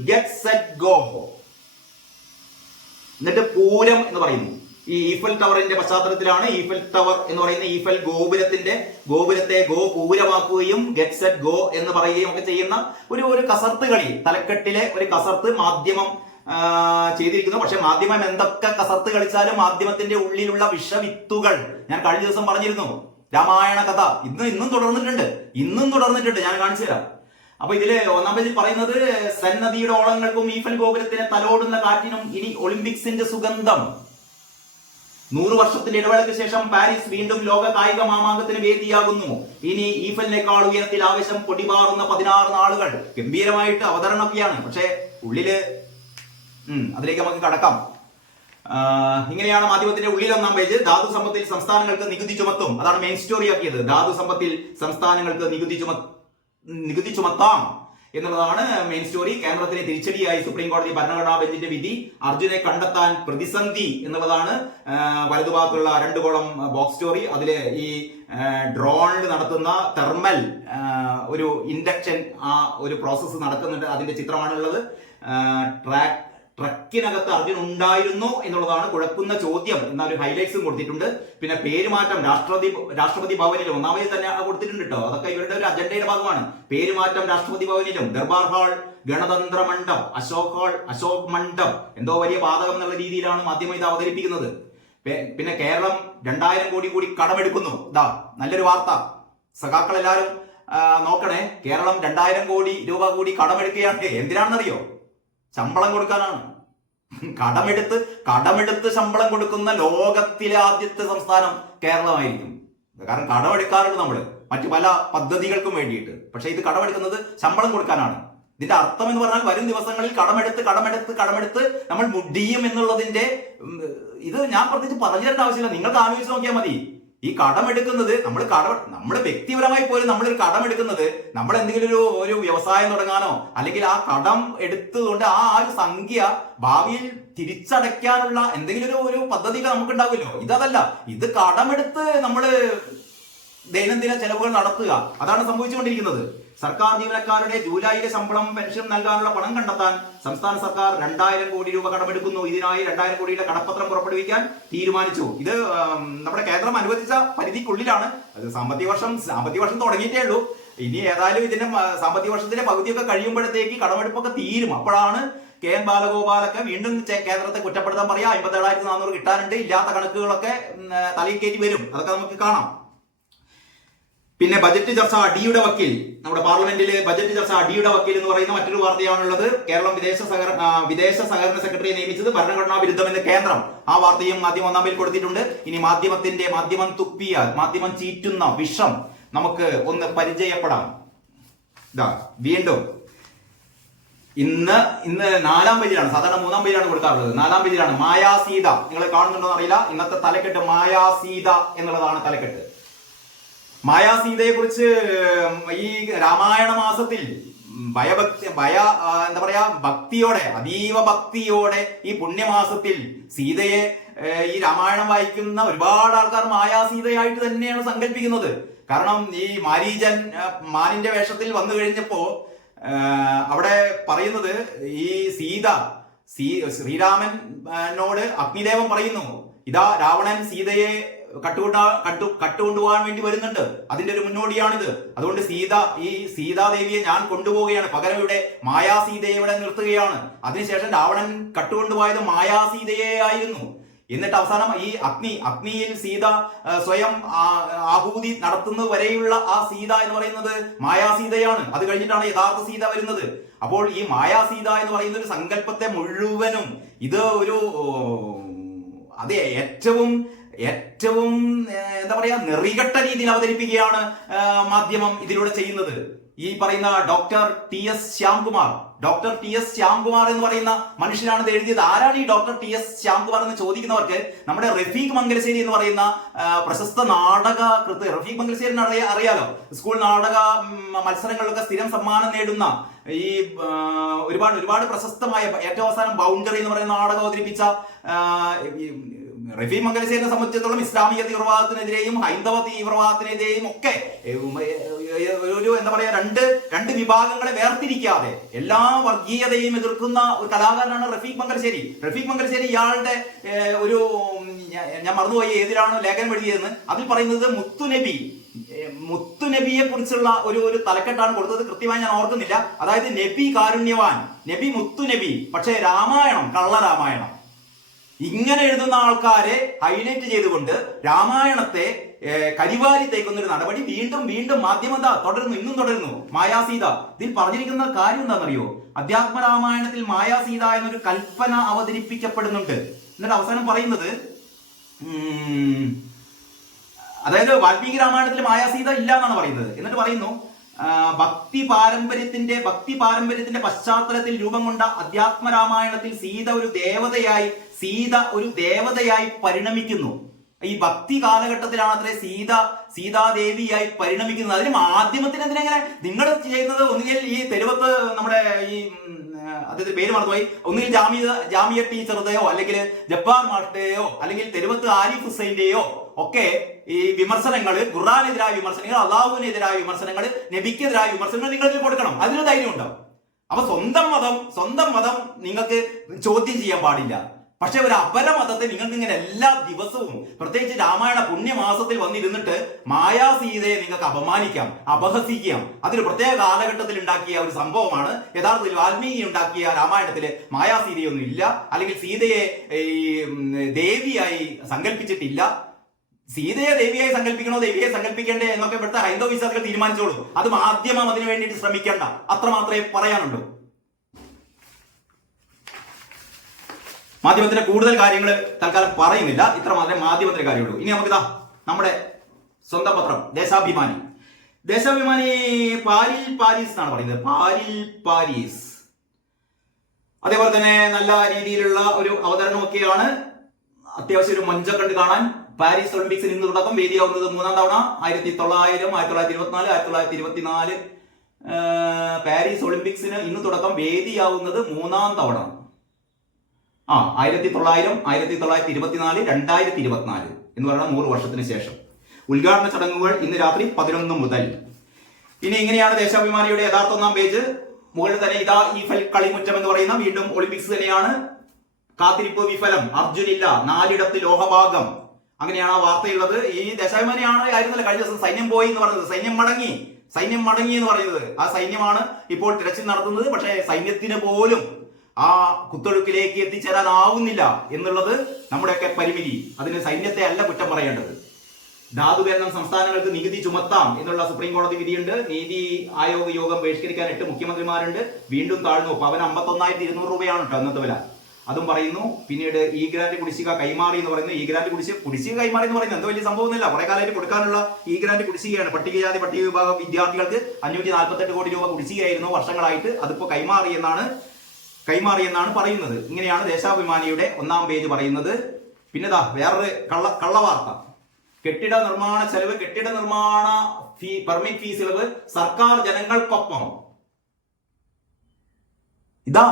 ഗെറ്റ് സെറ്റ് ഗോ. എന്നിട്ട് പൂരം എന്ന് പറയുന്നു. ഈ ഈഫൽ ടവറിന്റെ പശ്ചാത്തലത്തിലാണ്. ഈഫൽ ടവർ എന്ന് പറയുന്ന ഈഫൽ ഗോപുരത്തെ ഗോപൂരമാക്കുകയും ഗെറ്റ് സെറ്റ് ഗോ എന്ന് പറയുകയും ഒക്കെ ചെയ്യുന്ന ഒരു കസർത്ത് കളി, തലക്കെട്ടിലെ ഒരു കസർത്ത് മാധ്യമം ചെയ്തിരിക്കുന്നു. പക്ഷെ മാധ്യമം എന്തൊക്കെ കസർത്ത് കളിച്ചാലും മാധ്യമത്തിന്റെ ഉള്ളിലുള്ള വിഷവിത്തുകൾ ഞാൻ കഴിഞ്ഞ ദിവസം പറഞ്ഞിരുന്നു. രാമായണ കഥ ഇന്നും തുടർന്നിട്ടുണ്ട്. ഞാൻ കാണിച്ചു തരാം. അപ്പൊ ഇതില് ഒന്നാം പേജിൽ പറയുന്നത് സെൻ നദിയുടെ ഓളങ്ങൾക്കും ഈഫൽ ഗോപുരത്തിനെ തലോടുന്ന കാറ്റിനും ഇനി ഒളിമ്പിക്സിന്റെ സുഗന്ധം. 100 വർഷത്തിന്റെ ഇടവേളയ്ക്ക് ശേഷം പാരീസ് വീണ്ടും ലോക കായിക മാമാങ്കത്തിന് വേദിയാകുന്നു. ഇനി ഈഫലിനേക്കാൾ ഉയരത്തിൽ ആവേശം പൊടിമാറുന്ന 16 നാളുകൾ. ഗംഭീരമായിട്ട് അവതരണമൊക്കെയാണ്. പക്ഷെ ഉള്ളില് അതിലേക്ക് നമുക്ക് കടക്കാം. ഇങ്ങനെയാണ് മാധ്യമത്തിന്റെ ഉള്ളിൽ ഒന്നാം പേജ്. ധാതു സമ്പത്തിൽ സംസ്ഥാനങ്ങൾക്ക് നികുതി ചുമത്തും. അതാണ് മെയിൻ സ്റ്റോറി ആക്കിയത്. ധാതു സമ്പത്തിൽ സംസ്ഥാനങ്ങൾക്ക് നികുതി ചുമത്താം എന്നുള്ളതാണ് മെയിൻ സ്റ്റോറി. കേന്ദ്രത്തിന് തിരിച്ചടിയായി സുപ്രീം കോടതി ഭരണഘടനാ ബെഞ്ചിന്റെ വിധി. അർജുനെ കണ്ടെത്താൻ പ്രതിസന്ധി എന്നുള്ളതാണ് വലതുഭാഗത്തുള്ള 2 കോളം ബോക്സ് സ്റ്റോറി. അതില് ഈ ഡ്രോണിൽ നടത്തുന്ന തെർമൽ ഒരു ഇൻഡക്ഷൻ ഒരു പ്രോസസ്സ് നടക്കുന്നുണ്ട്. അതിന്റെ ചിത്രമാണുള്ളത്. ട്രക്കിനകത്ത് അർജുൻ ഉണ്ടായിരുന്നു എന്നുള്ളതാണ് കുഴക്കുന്ന ചോദ്യം എന്ന ഒരു ഹൈലൈറ്റ്സും കൊടുത്തിട്ടുണ്ട്. പിന്നെ പേരുമാറ്റം രാഷ്ട്രപതി ഭവനിലും ഒന്നാമത് തന്നെ കൊടുത്തിട്ടുണ്ട് കേട്ടോ. അതൊക്കെ ഇവരുടെ ഒരു അജണ്ടയുടെ ഭാഗമാണ്. പേരുമാറ്റം രാഷ്ട്രപതി ഭവനിലും, ദർബാർ ഹാൾ, ഗണതന്ത്ര മണ്ഡപം, അശോക് മണ്ഡപം എന്തോ വലിയ പാതകം എന്നുള്ള രീതിയിലാണ് മാധ്യമം ഇത് അവതരിപ്പിക്കുന്നത്. പിന്നെ കേരളം 2000 കോടി കൂടി കടമെടുക്കുന്നു. നല്ലൊരു വാർത്ത. സഖാക്കൾ എല്ലാവരും നോക്കണേ. കേരളം 2000 കോടി രൂപ കൂടി കടമെടുക്കുകയാണ്. എന്തിനാണെന്നറിയോ? ശമ്പളം കൊടുക്കാനാണ്. കടമെടുത്ത് ശമ്പളം കൊടുക്കുന്ന ലോകത്തിലെ ആദ്യത്തെ സംസ്ഥാനം കേരളമായിരിക്കും. കാരണം കടമെടുക്കാറുണ്ട് നമ്മള് മറ്റു പല പദ്ധതികൾക്കും വേണ്ടിയിട്ട്. പക്ഷെ ഇത് കടമെടുക്കുന്നത് ശമ്പളം കൊടുക്കാനാണ്. ഇതിന്റെ അർത്ഥം എന്ന് പറഞ്ഞാൽ വരും ദിവസങ്ങളിൽ കടമെടുത്ത് നമ്മൾ മുടിയും എന്നുള്ളതിന്റെ ഇത് ഞാൻ പ്രത്യേകിച്ച് പറഞ്ഞു തരേണ്ട ആവശ്യമില്ല. നിങ്ങൾക്ക് ആലോചിച്ച് നോക്കിയാൽ മതി. ഈ കടമെടുക്കുന്നത് നമ്മൾ വ്യക്തിപരമായി പോലും നമ്മളൊരു കടമെടുക്കുന്നത് നമ്മൾ എന്തെങ്കിലും ഒരു വ്യവസായം തുടങ്ങാനോ അല്ലെങ്കിൽ ആ കടം എടുത്തുകൊണ്ട് ആ ഒരു സംഖ്യ ഭാവിയിൽ തിരിച്ചടയ്ക്കാനുള്ള എന്തെങ്കിലും ഒരു പദ്ധതികൾ നമുക്കുണ്ടാവുമല്ലോ. ഇതല്ല. ഇത് കടമെടുത്ത് നമ്മള് ദൈനംദിന ചെലവുകൾ നടത്തുക. അതാണ് സംഭവിച്ചുകൊണ്ടിരിക്കുന്നത്. സർക്കാർ ജീവനക്കാരുടെ ജൂലൈയിലെ ശമ്പളം പെൻഷൻ നൽകാനുള്ള പണം കണ്ടെത്താൻ സംസ്ഥാന സർക്കാർ 2000 കോടി രൂപ കടമെടുക്കുന്നു. ഇതിനായി 2000 കോടിയുടെ കടപ്പത്രം പുറപ്പെടുവിക്കാൻ തീരുമാനിച്ചു. ഇത് നമ്മുടെ കേന്ദ്രം അനുവദിച്ച പരിധിക്കുള്ളിലാണ്. സാമ്പത്തിക വർഷം തുടങ്ങിയിട്ടേ ഉള്ളൂ. ഇനി ഏതായാലും ഇതിന്റെ സാമ്പത്തിക വർഷത്തിന്റെ പകുതിയൊക്കെ കഴിയുമ്പോഴത്തേക്ക് കടമെടുപ്പൊക്കെ തീരും. അപ്പോഴാണ് KN ബാലഗോപാലൊക്കെ വീണ്ടും കേന്ദ്രത്തെ കുറ്റപ്പെടുത്താൻ പറയാ. 57,400 കിട്ടാനുണ്ട്. ഇല്ലാത്ത കണക്കുകളൊക്കെ തലയിൽ കയറ്റി വരും. അതൊക്കെ നമുക്ക് കാണാം. പിന്നെ ബജറ്റ് ചർച്ച അടിയുടെ വക്കീൽ, നമ്മുടെ പാർലമെന്റിൽ ബജറ്റ് ചർച്ച അടിയുടെ വക്കീൽ എന്ന് പറയുന്ന മറ്റൊരു വാർത്തയാണുള്ളത്. കേരളം വിദേശ സഹകരണ സെക്രട്ടറിയെ നിയമിച്ചത് ഭരണഘടനാ വിരുദ്ധമെന്ന് കേന്ദ്രം. ആ വാർത്തയും മാധ്യമം ഒന്നാം പേജിൽ കൊടുത്തിട്ടുണ്ട്. ഇനി മാധ്യമം തുപ്പിയാൽ, മാധ്യമം ചീറ്റുന്ന വിഷം നമുക്ക് ഒന്ന് പരിചയപ്പെടാം. വീണ്ടും ഇന്ന് 4-ാം പേജിലാണ്, സാധാരണ 3-ാം പേജിലാണ് കൊടുക്കാറുള്ളത്. 4-ാം പേജിലാണ് മായാ സീത. നിങ്ങൾ കാണുന്നുണ്ടോ അറിയില്ല, ഇന്നത്തെ തലക്കെട്ട് മായാ സീത എന്നുള്ളതാണ് തലക്കെട്ട്. മായാ സീതയെ കുറിച്ച് ഈ രാമായണ മാസത്തിൽ എന്താ പറയാ, ഭക്തിയോടെ, അതീവ ഭക്തിയോടെ ഈ പുണ്യമാസത്തിൽ സീതയെ ഈ രാമായണം വായിക്കുന്ന ഒരുപാട് ആൾക്കാർ മായാ സീതയായിട്ട് തന്നെയാണ് സങ്കല്പിക്കുന്നത്. കാരണം ഈ മാരീചൻ മാനിന്റെ വേഷത്തിൽ വന്നു കഴിഞ്ഞപ്പോ അവിടെ പറയുന്നത് ഈ ശ്രീരാമനോട് അഗ്നിദേവൻ പറയുന്നു, ഇതാ രാവണൻ സീതയെ കട്ടുകൊണ്ടുപോകാൻ വേണ്ടി വരുന്നുണ്ട്, അതിന്റെ ഒരു മുന്നോടിയാണിത്. അതുകൊണ്ട് ഈ സീതാദേവിയെ ഞാൻ കൊണ്ടുപോവുകയാണ്, പകരം ഇവിടെ മായാസീതയെ ഇവിടെ നിർത്തുകയാണ്. അതിനുശേഷം രാവണൻ കട്ടുകൊണ്ടുപോയത് മായാസീതയെ ആയിരുന്നു. എന്നിട്ട് അവസാനം ഈ അഗ്നിയിൽ സീത സ്വയം ആഹൂതി നടത്തുന്നത് വരെയുള്ള ആ സീത എന്ന് പറയുന്നത് മായാസീതയാണ്. അത് കഴിഞ്ഞിട്ടാണ് യഥാർത്ഥ സീത വരുന്നത്. അപ്പോൾ ഈ മായാസീത എന്ന് പറയുന്ന ഒരു സങ്കല്പത്തെ മുഴുവനും ഇത് ഒരു ഏറ്റവും എന്താ പറയാ, നെറികെട്ട രീതിയിൽ അവതരിപ്പിക്കുകയാണ് മാധ്യമം ഇതിലൂടെ ചെയ്യുന്നത്. ഈ പറയുന്ന ഡോക്ടർ ടി എസ് ശ്യാംകുമാർ എന്ന് പറയുന്ന മനുഷ്യനാണ് ഇത് എഴുതിയത്. ആരാണ് ഈ ഡോക്ടർ ടി എസ് ശ്യാംകുമാർ എന്ന് ചോദിക്കുന്നവർക്ക് നമ്മുടെ റഫീഖ് മംഗലശ്ശേരി എന്ന് പറയുന്ന പ്രശസ്ത നാടകകൃത്ത്, റഫീഖ് മംഗലശ്ശേരിനെ അറിയാലോ. സ്കൂൾ നാടക മത്സരങ്ങളിലൊക്കെ സ്ഥിരം സമ്മാനം നേടുന്ന ഈ ഒരുപാട് പ്രശസ്തമായ, ഏറ്റവും അവസാനം ബൗണ്ടറി എന്ന് പറയുന്ന നാടകം അവതരിപ്പിച്ച റഫീഖ് മംഗലശ്ശേരിനെ സംബന്ധിച്ചിടത്തോളം ഇസ്ലാമിക തീവ്രവാദത്തിനെതിരെയും ഹൈന്ദവ തീവ്രവാദത്തിനെതിരെയും ഒക്കെ ഒരു എന്താ പറയാ, രണ്ട് വിഭാഗങ്ങളെ വേർതിരിക്കാതെ എല്ലാ വർഗീയതയും എതിർക്കുന്ന ഒരു കലാകാരനാണ് റഫീഖ് മംഗലശ്ശേരി. ഇയാളുടെ ഒരു, ഞാൻ മറന്നുപോയി ഏതിലാണ് ലേഖനം എഴുതിയതെന്ന്, അതിൽ പറയുന്നത് മുത്തുനബിയെ കുറിച്ചുള്ള ഒരു തലക്കെട്ടാണ് കൊടുത്തത്. കൃത്യമായി ഞാൻ ഓർക്കുന്നില്ല. അതായത് നബി കാരുണ്യവാൻ, നബി മുത്തുനബി, പക്ഷേ രാമായണം കള്ളരാമായണം. ഇങ്ങനെ എഴുതുന്ന ആൾക്കാരെ ഹൈലൈറ്റ് ചെയ്തുകൊണ്ട് രാമായണത്തെ കരിവാരി തേക്കുന്ന ഒരു നടപടി വീണ്ടും മാധ്യമത ഇന്നും തുടരുന്നു. മായാസീത, ഇതിൽ പറഞ്ഞിരിക്കുന്ന കാര്യം എന്താണെന്നറിയോ? അധ്യാത്മ രാമായണത്തിൽ മായാസീത എന്നൊരു കൽപ്പന അവതരിപ്പിക്കപ്പെടുന്നുണ്ട്. എന്നിട്ട് അവസാനം പറയുന്നത്, അതായത് വാൽമീകി രാമായണത്തിൽ മായാസീത ഇല്ല എന്നാണ് പറയുന്നത്. എന്നിട്ട് പറയുന്നു, ഭക്തി പാരമ്പര്യത്തിന്റെ പശ്ചാത്തലത്തിൽ രൂപം കൊണ്ട അധ്യാത്മ രാമായണത്തിൽ സീത ഒരു ദേവതയായി പരിണമിക്കുന്നു. ഈ ഭക്തി കാലഘട്ടത്തിലാണ് അത്രേ സീതാദേവിയായി പരിണമിക്കുന്നത്. അതിന് മാധ്യമത്തിന് എന്തിനെങ്ങനെ നിങ്ങൾ ചെയ്യുന്നത്? ഒന്നുകിൽ ഈ തെരുവത്ത് നമ്മുടെ ഈ അദ്ദേഹത്തിന്റെ പേര് മറന്നുപോയി, ഒന്നുകിൽ ജാമിയ ടീച്ചറുടെയോ അല്ലെങ്കിൽ ജബ്ബാർ മാഷ്ടെയോ അല്ലെങ്കിൽ തെരുവത്ത് ആരിഫ് ഹുസൈന്റെയോ ഒക്കെ ഈ വിമർശനങ്ങൾ, ഖുർആനെതിരായ വിമർശനങ്ങൾ, അള്ളാഹുവിനെതിരായ വിമർശനങ്ങൾ, നബിക്കെതിരായ വിമർശനങ്ങൾ നിങ്ങൾക്ക് കൊടുക്കണം. അതിന് ധൈര്യം ഉണ്ടാവും. അപ്പൊ സ്വന്തം മതം നിങ്ങൾക്ക് ചോദ്യം ചെയ്യാൻ പാടില്ല. പക്ഷെ ഒരു അപരമതത്തെ നിങ്ങൾക്ക് ഇങ്ങനെ എല്ലാ ദിവസവും, പ്രത്യേകിച്ച് രാമായണ പുണ്യമാസത്തിൽ വന്നിരുന്നിട്ട് മായാസീതയെ നിങ്ങൾക്ക് അപമാനിക്കാം, അപഹസിക്കാം. അതൊരു പ്രത്യേക കാലഘട്ടത്തിൽ ഉണ്ടാക്കിയ ഒരു സംഭവമാണ്. യഥാർത്ഥത്തിൽ വാൽമീകി ഉണ്ടാക്കിയ രാമായണത്തില് മായാസീതയൊന്നും ഇല്ല, അല്ലെങ്കിൽ സീതയെ ഈ ദേവിയായി സങ്കല്പിച്ചിട്ടില്ല. സീതയെ ദേവിയായി സങ്കല്പിക്കണോ ദേവിയെ സങ്കല്പിക്കണ്ടേ എന്നൊക്കെ ഇവിടുത്തെ ഹൈന്ദവ വിശ്വാസികൾ തീരുമാനിച്ചോളൂ. അത് മാധ്യമം അതിനു വേണ്ടിയിട്ട് ശ്രമിക്കേണ്ട, അത്ര മാത്രമേ പറയാനുള്ളൂ. മാധ്യമത്തിന്റെ കൂടുതൽ കാര്യങ്ങൾ തൽക്കാലം പറയുന്നില്ല, ഇത്ര മാത്രമേ മാധ്യമത്തിന്റെ കാര്യമുള്ളൂ. ഇനി നമുക്കിതാ നമ്മുടെ സ്വന്തം പത്രം ദേശാഭിമാനി പാരീസ് എന്നാണ് പറയുന്നത്. പാരീസ് അതേപോലെ തന്നെ നല്ല രീതിയിലുള്ള ഒരു അവതരണമൊക്കെയാണ്. അത്യാവശ്യം ഒരു മൊഞ്ചക്കണ്ട് കാണാൻ. പാരീസ് ഒളിമ്പിക്സിന് ഇന്ന് തുടക്കം. വേദിയാവുന്നത് 3-ാം തവണ 1900, 1924, 1924. പാരീസ് ഒളിമ്പിക്സിന് ഇന്ന് തുടക്കം. വേദിയാവുന്നത് 3-ാം തവണ. 1900, 1924, 2024 എന്ന് പറയുന്ന 100 വർഷത്തിന് ശേഷം. ഉദ്ഘാടന ചടങ്ങുകൾ ഇന്ന് രാത്രി 11 മുതൽ. ഇനി ഇങ്ങനെയാണ് ദേശാഭിമാനിയുടെ യഥാർത്ഥ 1-ാം പേജ്. മുകളിൽ തന്നെ ഇതാ ഈ കളിമുറ്റം എന്ന് പറയുന്ന വീണ്ടും ഒളിമ്പിക്സ് തന്നെയാണ്. കാത്തിരിപ്പ് വിഫലം, അർജുനില്ല, 4ഇടത്ത് ലോഹഭാഗം. അങ്ങനെയാണ് ആ വാർത്തയുള്ളത്. ഈ ദേശാഭിമാനിയാണ് ആയിരുന്നല്ലോ കഴിഞ്ഞ ദിവസം സൈന്യം പോയി എന്ന് പറഞ്ഞത്. സൈന്യം മടങ്ങി എന്ന് പറയുന്നത്. ആ സൈന്യമാണ് ഇപ്പോൾ തിരച്ചിൽ നടത്തുന്നത്. പക്ഷേ സൈന്യത്തിന് പോലും ആ കുത്തൊഴുക്കിലേക്ക് എത്തിച്ചേരാനാവുന്നില്ല എന്നുള്ളത് നമ്മുടെയൊക്കെ പരിമിതി. അതിന് സൈന്യത്തെ അല്ല കുറ്റം പറയേണ്ടത്. ധാതുഖനനം സംസ്ഥാനങ്ങൾക്ക് നികുതി ചുമത്താം എന്നുള്ള സുപ്രീം കോടതി വിധിയുണ്ട്. നീതി ആയോഗ് യോഗം ബഹിഷ്കരിക്കാൻ 8 മുഖ്യമന്ത്രിമാരുണ്ട്. വീണ്ടും താഴ്ന്നു. പവന് 51,200 രൂപയാണ് കേട്ടോ അന്നത്തെ വില. അതും പറയുന്നു. പിന്നീട് ഈ ഗ്രാന്റ് കുടിശ്ശിക കൈമാറി എന്ന് പറയുന്നു. ഈ ഗ്രാന്റ് കുടിശ്ശിക കൈമാറി എന്ന് പറയുന്നത് എന്തോ വലിയ സംഭവമൊന്നുമില്ല. കുറെ കാലമായിട്ട് കൊടുക്കാനുള്ള ഈ ഗ്രാന്റ് കുടിശ്ശികയാണ്. പട്ടികജാതി പട്ടിക വിഭാഗം വിദ്യാർത്ഥികൾക്ക് 548 കോടി രൂപ കുടിശ്ശികയായിരുന്നു വർഷങ്ങളായിട്ട്. അതിപ്പോ കൈമാറി എന്നാണ് പറയുന്നത്. ഇങ്ങനെയാണ് ദേശാഭിമാനിയുടെ 1-ാം പേജ് പറയുന്നത്. പിന്നെതാ വേറൊരു കള്ളവാർത്ത. കെട്ടിട നിർമ്മാണ ചെലവ്, കെട്ടിട നിർമ്മാണ പെർമിറ്റ് ഫീസ് ഇളവ് സർക്കാർ ജനങ്ങൾക്കൊപ്പം. ഇതാ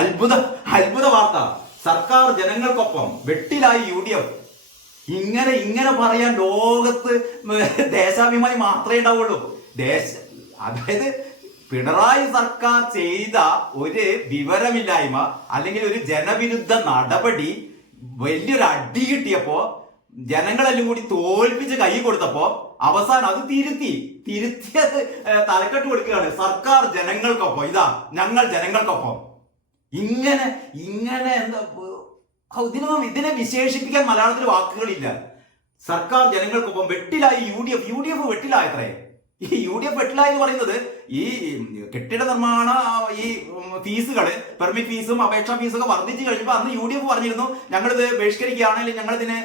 അത്ഭുത വാർത്ത. സർക്കാർ ജനങ്ങൾക്കൊപ്പം. വെട്ടിലായി UDF. ഇങ്ങനെ പറയാൻ ലോകത്ത് ദേശാഭിമാനി മാത്രമേ ഉണ്ടാവുള്ളൂ. അതായത് പിണറായി സർക്കാർ ചെയ്ത ഒരു വിവരമില്ലായ്മ അല്ലെങ്കിൽ ഒരു ജനവിരുദ്ധ നടപടി വലിയൊരു അടി കിട്ടിയപ്പോ ജനങ്ങളെല്ലാം കൂടി തോൽപ്പിച്ച് കൈ കൊടുത്തപ്പോ അവസാനം അത് തിരുത്തിയത് തലക്കെട്ട് കൊടുക്കുകയാണ്. സർക്കാർ ജനങ്ങൾക്കൊപ്പം. ഇതാ ഞങ്ങൾ ജനങ്ങൾക്കൊപ്പം. ഇങ്ങനെ എന്താ ഇതിനെ വിശേഷിപ്പിക്കാൻ മലയാളത്തിൽ വാക്കുകളില്ല. സർക്കാർ ജനങ്ങൾക്കൊപ്പം. വെട്ടിലായി UDF വെട്ടിലായത്രേ. ഈ UDF വെട്ടിലായി എന്ന് പറയുന്നത് ഈ കെട്ടിട നിർമ്മാണ ഈ ഫീസുകള്, പെർമിറ്റ് ഫീസും അപേക്ഷാ ഫീസൊക്കെ വർദ്ധിച്ചു കഴിഞ്ഞപ്പോൾ അന്ന് UDF പറഞ്ഞിരുന്നു ഞങ്ങളിത് ബഹിഷ്കരിക്കുകയാണെങ്കിൽ ഞങ്ങളിതിന്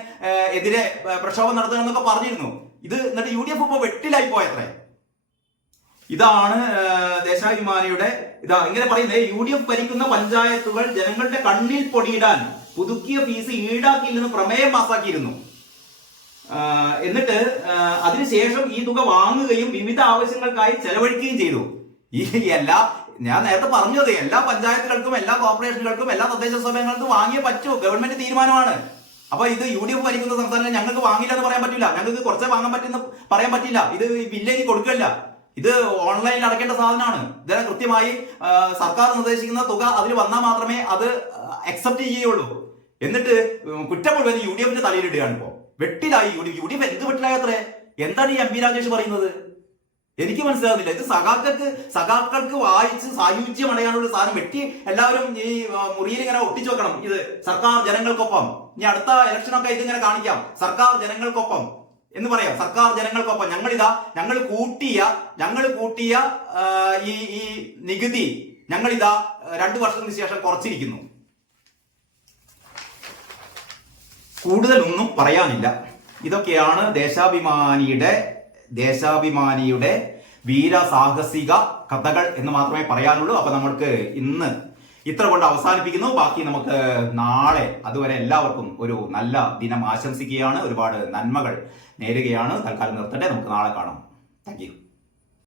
എതിരെ പ്രക്ഷോഭം നടത്തുക എന്നൊക്കെ പറഞ്ഞിരുന്നു. ഇത് എന്നിട്ട് UDF ഇപ്പൊ വെട്ടിലായി പോയത്രേ. ഇതാണ് ദേശാഭിമാനിയുടെ ഇങ്ങനെ പറയുന്നത്. UDF ഭരിക്കുന്ന പഞ്ചായത്തുകൾ ജനങ്ങളുടെ കണ്ണിൽ പൊടിയിടാൻ പുതുക്കിയ ഫീസ് ഈടാക്കില്ലെന്ന് പ്രമേയം പാസാക്കിയിരുന്നു. എന്നിട്ട് അതിനുശേഷം ഈ തുക വാങ്ങുകയും വിവിധ ആവശ്യങ്ങൾക്കായി ചെലവഴിക്കുകയും ചെയ്തു. ഞാൻ നേരത്തെ പറഞ്ഞത് എല്ലാ പഞ്ചായത്തുകൾക്കും എല്ലാ കോർപ്പറേഷനുകൾക്കും എല്ലാ തദ്ദേശ സ്വയംഭരണങ്ങൾക്കും വാങ്ങിയേ പറ്റൂ. ഗവൺമെന്റ് തീരുമാനമാണ്. അപ്പൊ ഇത് UDF ഭരിക്കുന്ന സംസ്ഥാനങ്ങൾ ഞങ്ങൾക്ക് വാങ്ങില്ല എന്ന് പറയാൻ പറ്റില്ല. ഞങ്ങൾക്ക് കുറച്ചേ വാങ്ങാൻ പറ്റുന്ന പറയാൻ പറ്റില്ല. ഇത് ബില്ലേക്ക് കൊടുക്കില്ല. ഇത് ഓൺലൈനിൽ അടക്കേണ്ട സാധനമാണ്. ഇതിനെ കൃത്യമായി സർക്കാർ നിർദ്ദേശിക്കുന്ന തുക അതിൽ വന്നാൽ മാത്രമേ അത് അക്സെപ്റ്റ് ചെയ്യുകയുള്ളൂ. എന്നിട്ട് കുറ്റം മുഴുവൻ UDFന്റെ തലയിലിടുകയാണ്. ഇപ്പോ വെട്ടിലായി UDF എന്ത് വെട്ടിലായി അത്രേ? എന്താണ് ഈ MP രാജേഷ് പറയുന്നത്? എനിക്ക് മനസ്സിലാവുന്നില്ല. ഇത് സഖാക്കൾക്ക് വായിച്ച് സായുജ്യം അടയാനുള്ള സാധനം വെട്ടി എല്ലാവരും ഈ മുറിയിൽ ഇങ്ങനെ ഒട്ടിച്ചു വെക്കണം. ഇത് സർക്കാർ ജനങ്ങൾക്കൊപ്പം. ഇനി അടുത്ത ഇലക്ഷനൊക്കെ ഇതിങ്ങനെ കാണിക്കാം. സർക്കാർ ജനങ്ങൾക്കൊപ്പം എന്ന് പറയാം. സർക്കാർ ജനങ്ങൾക്കൊപ്പം. ഞങ്ങൾ കൂട്ടിയ ഈ നികുതി ഞങ്ങളിതാ 2 വർഷത്തിന് ശേഷം കുറച്ചിരിക്കുന്നു. കൂടുതലൊന്നും പറയാനില്ല. ഇതൊക്കെയാണ് ദേശാഭിമാനിയുടെ വീരസാഹസിക കഥകൾ എന്ന് മാത്രമേ പറയാനുള്ളൂ. അപ്പൊ നമ്മൾക്ക് ഇന്ന് ഇത്ര കൊണ്ട് അവസാനിപ്പിക്കുന്നു. ബാക്കി നമുക്ക് നാളെ. അതുവരെ എല്ലാവർക്കും ഒരു നല്ല ദിനം ആശംസിക്കുകയാണ്. ഒരുപാട് നന്മകൾ നേരുകയാണ്. തൽക്കാലം നിർത്തട്ടെ. നമുക്ക് നാളെ കാണാം. Thank you.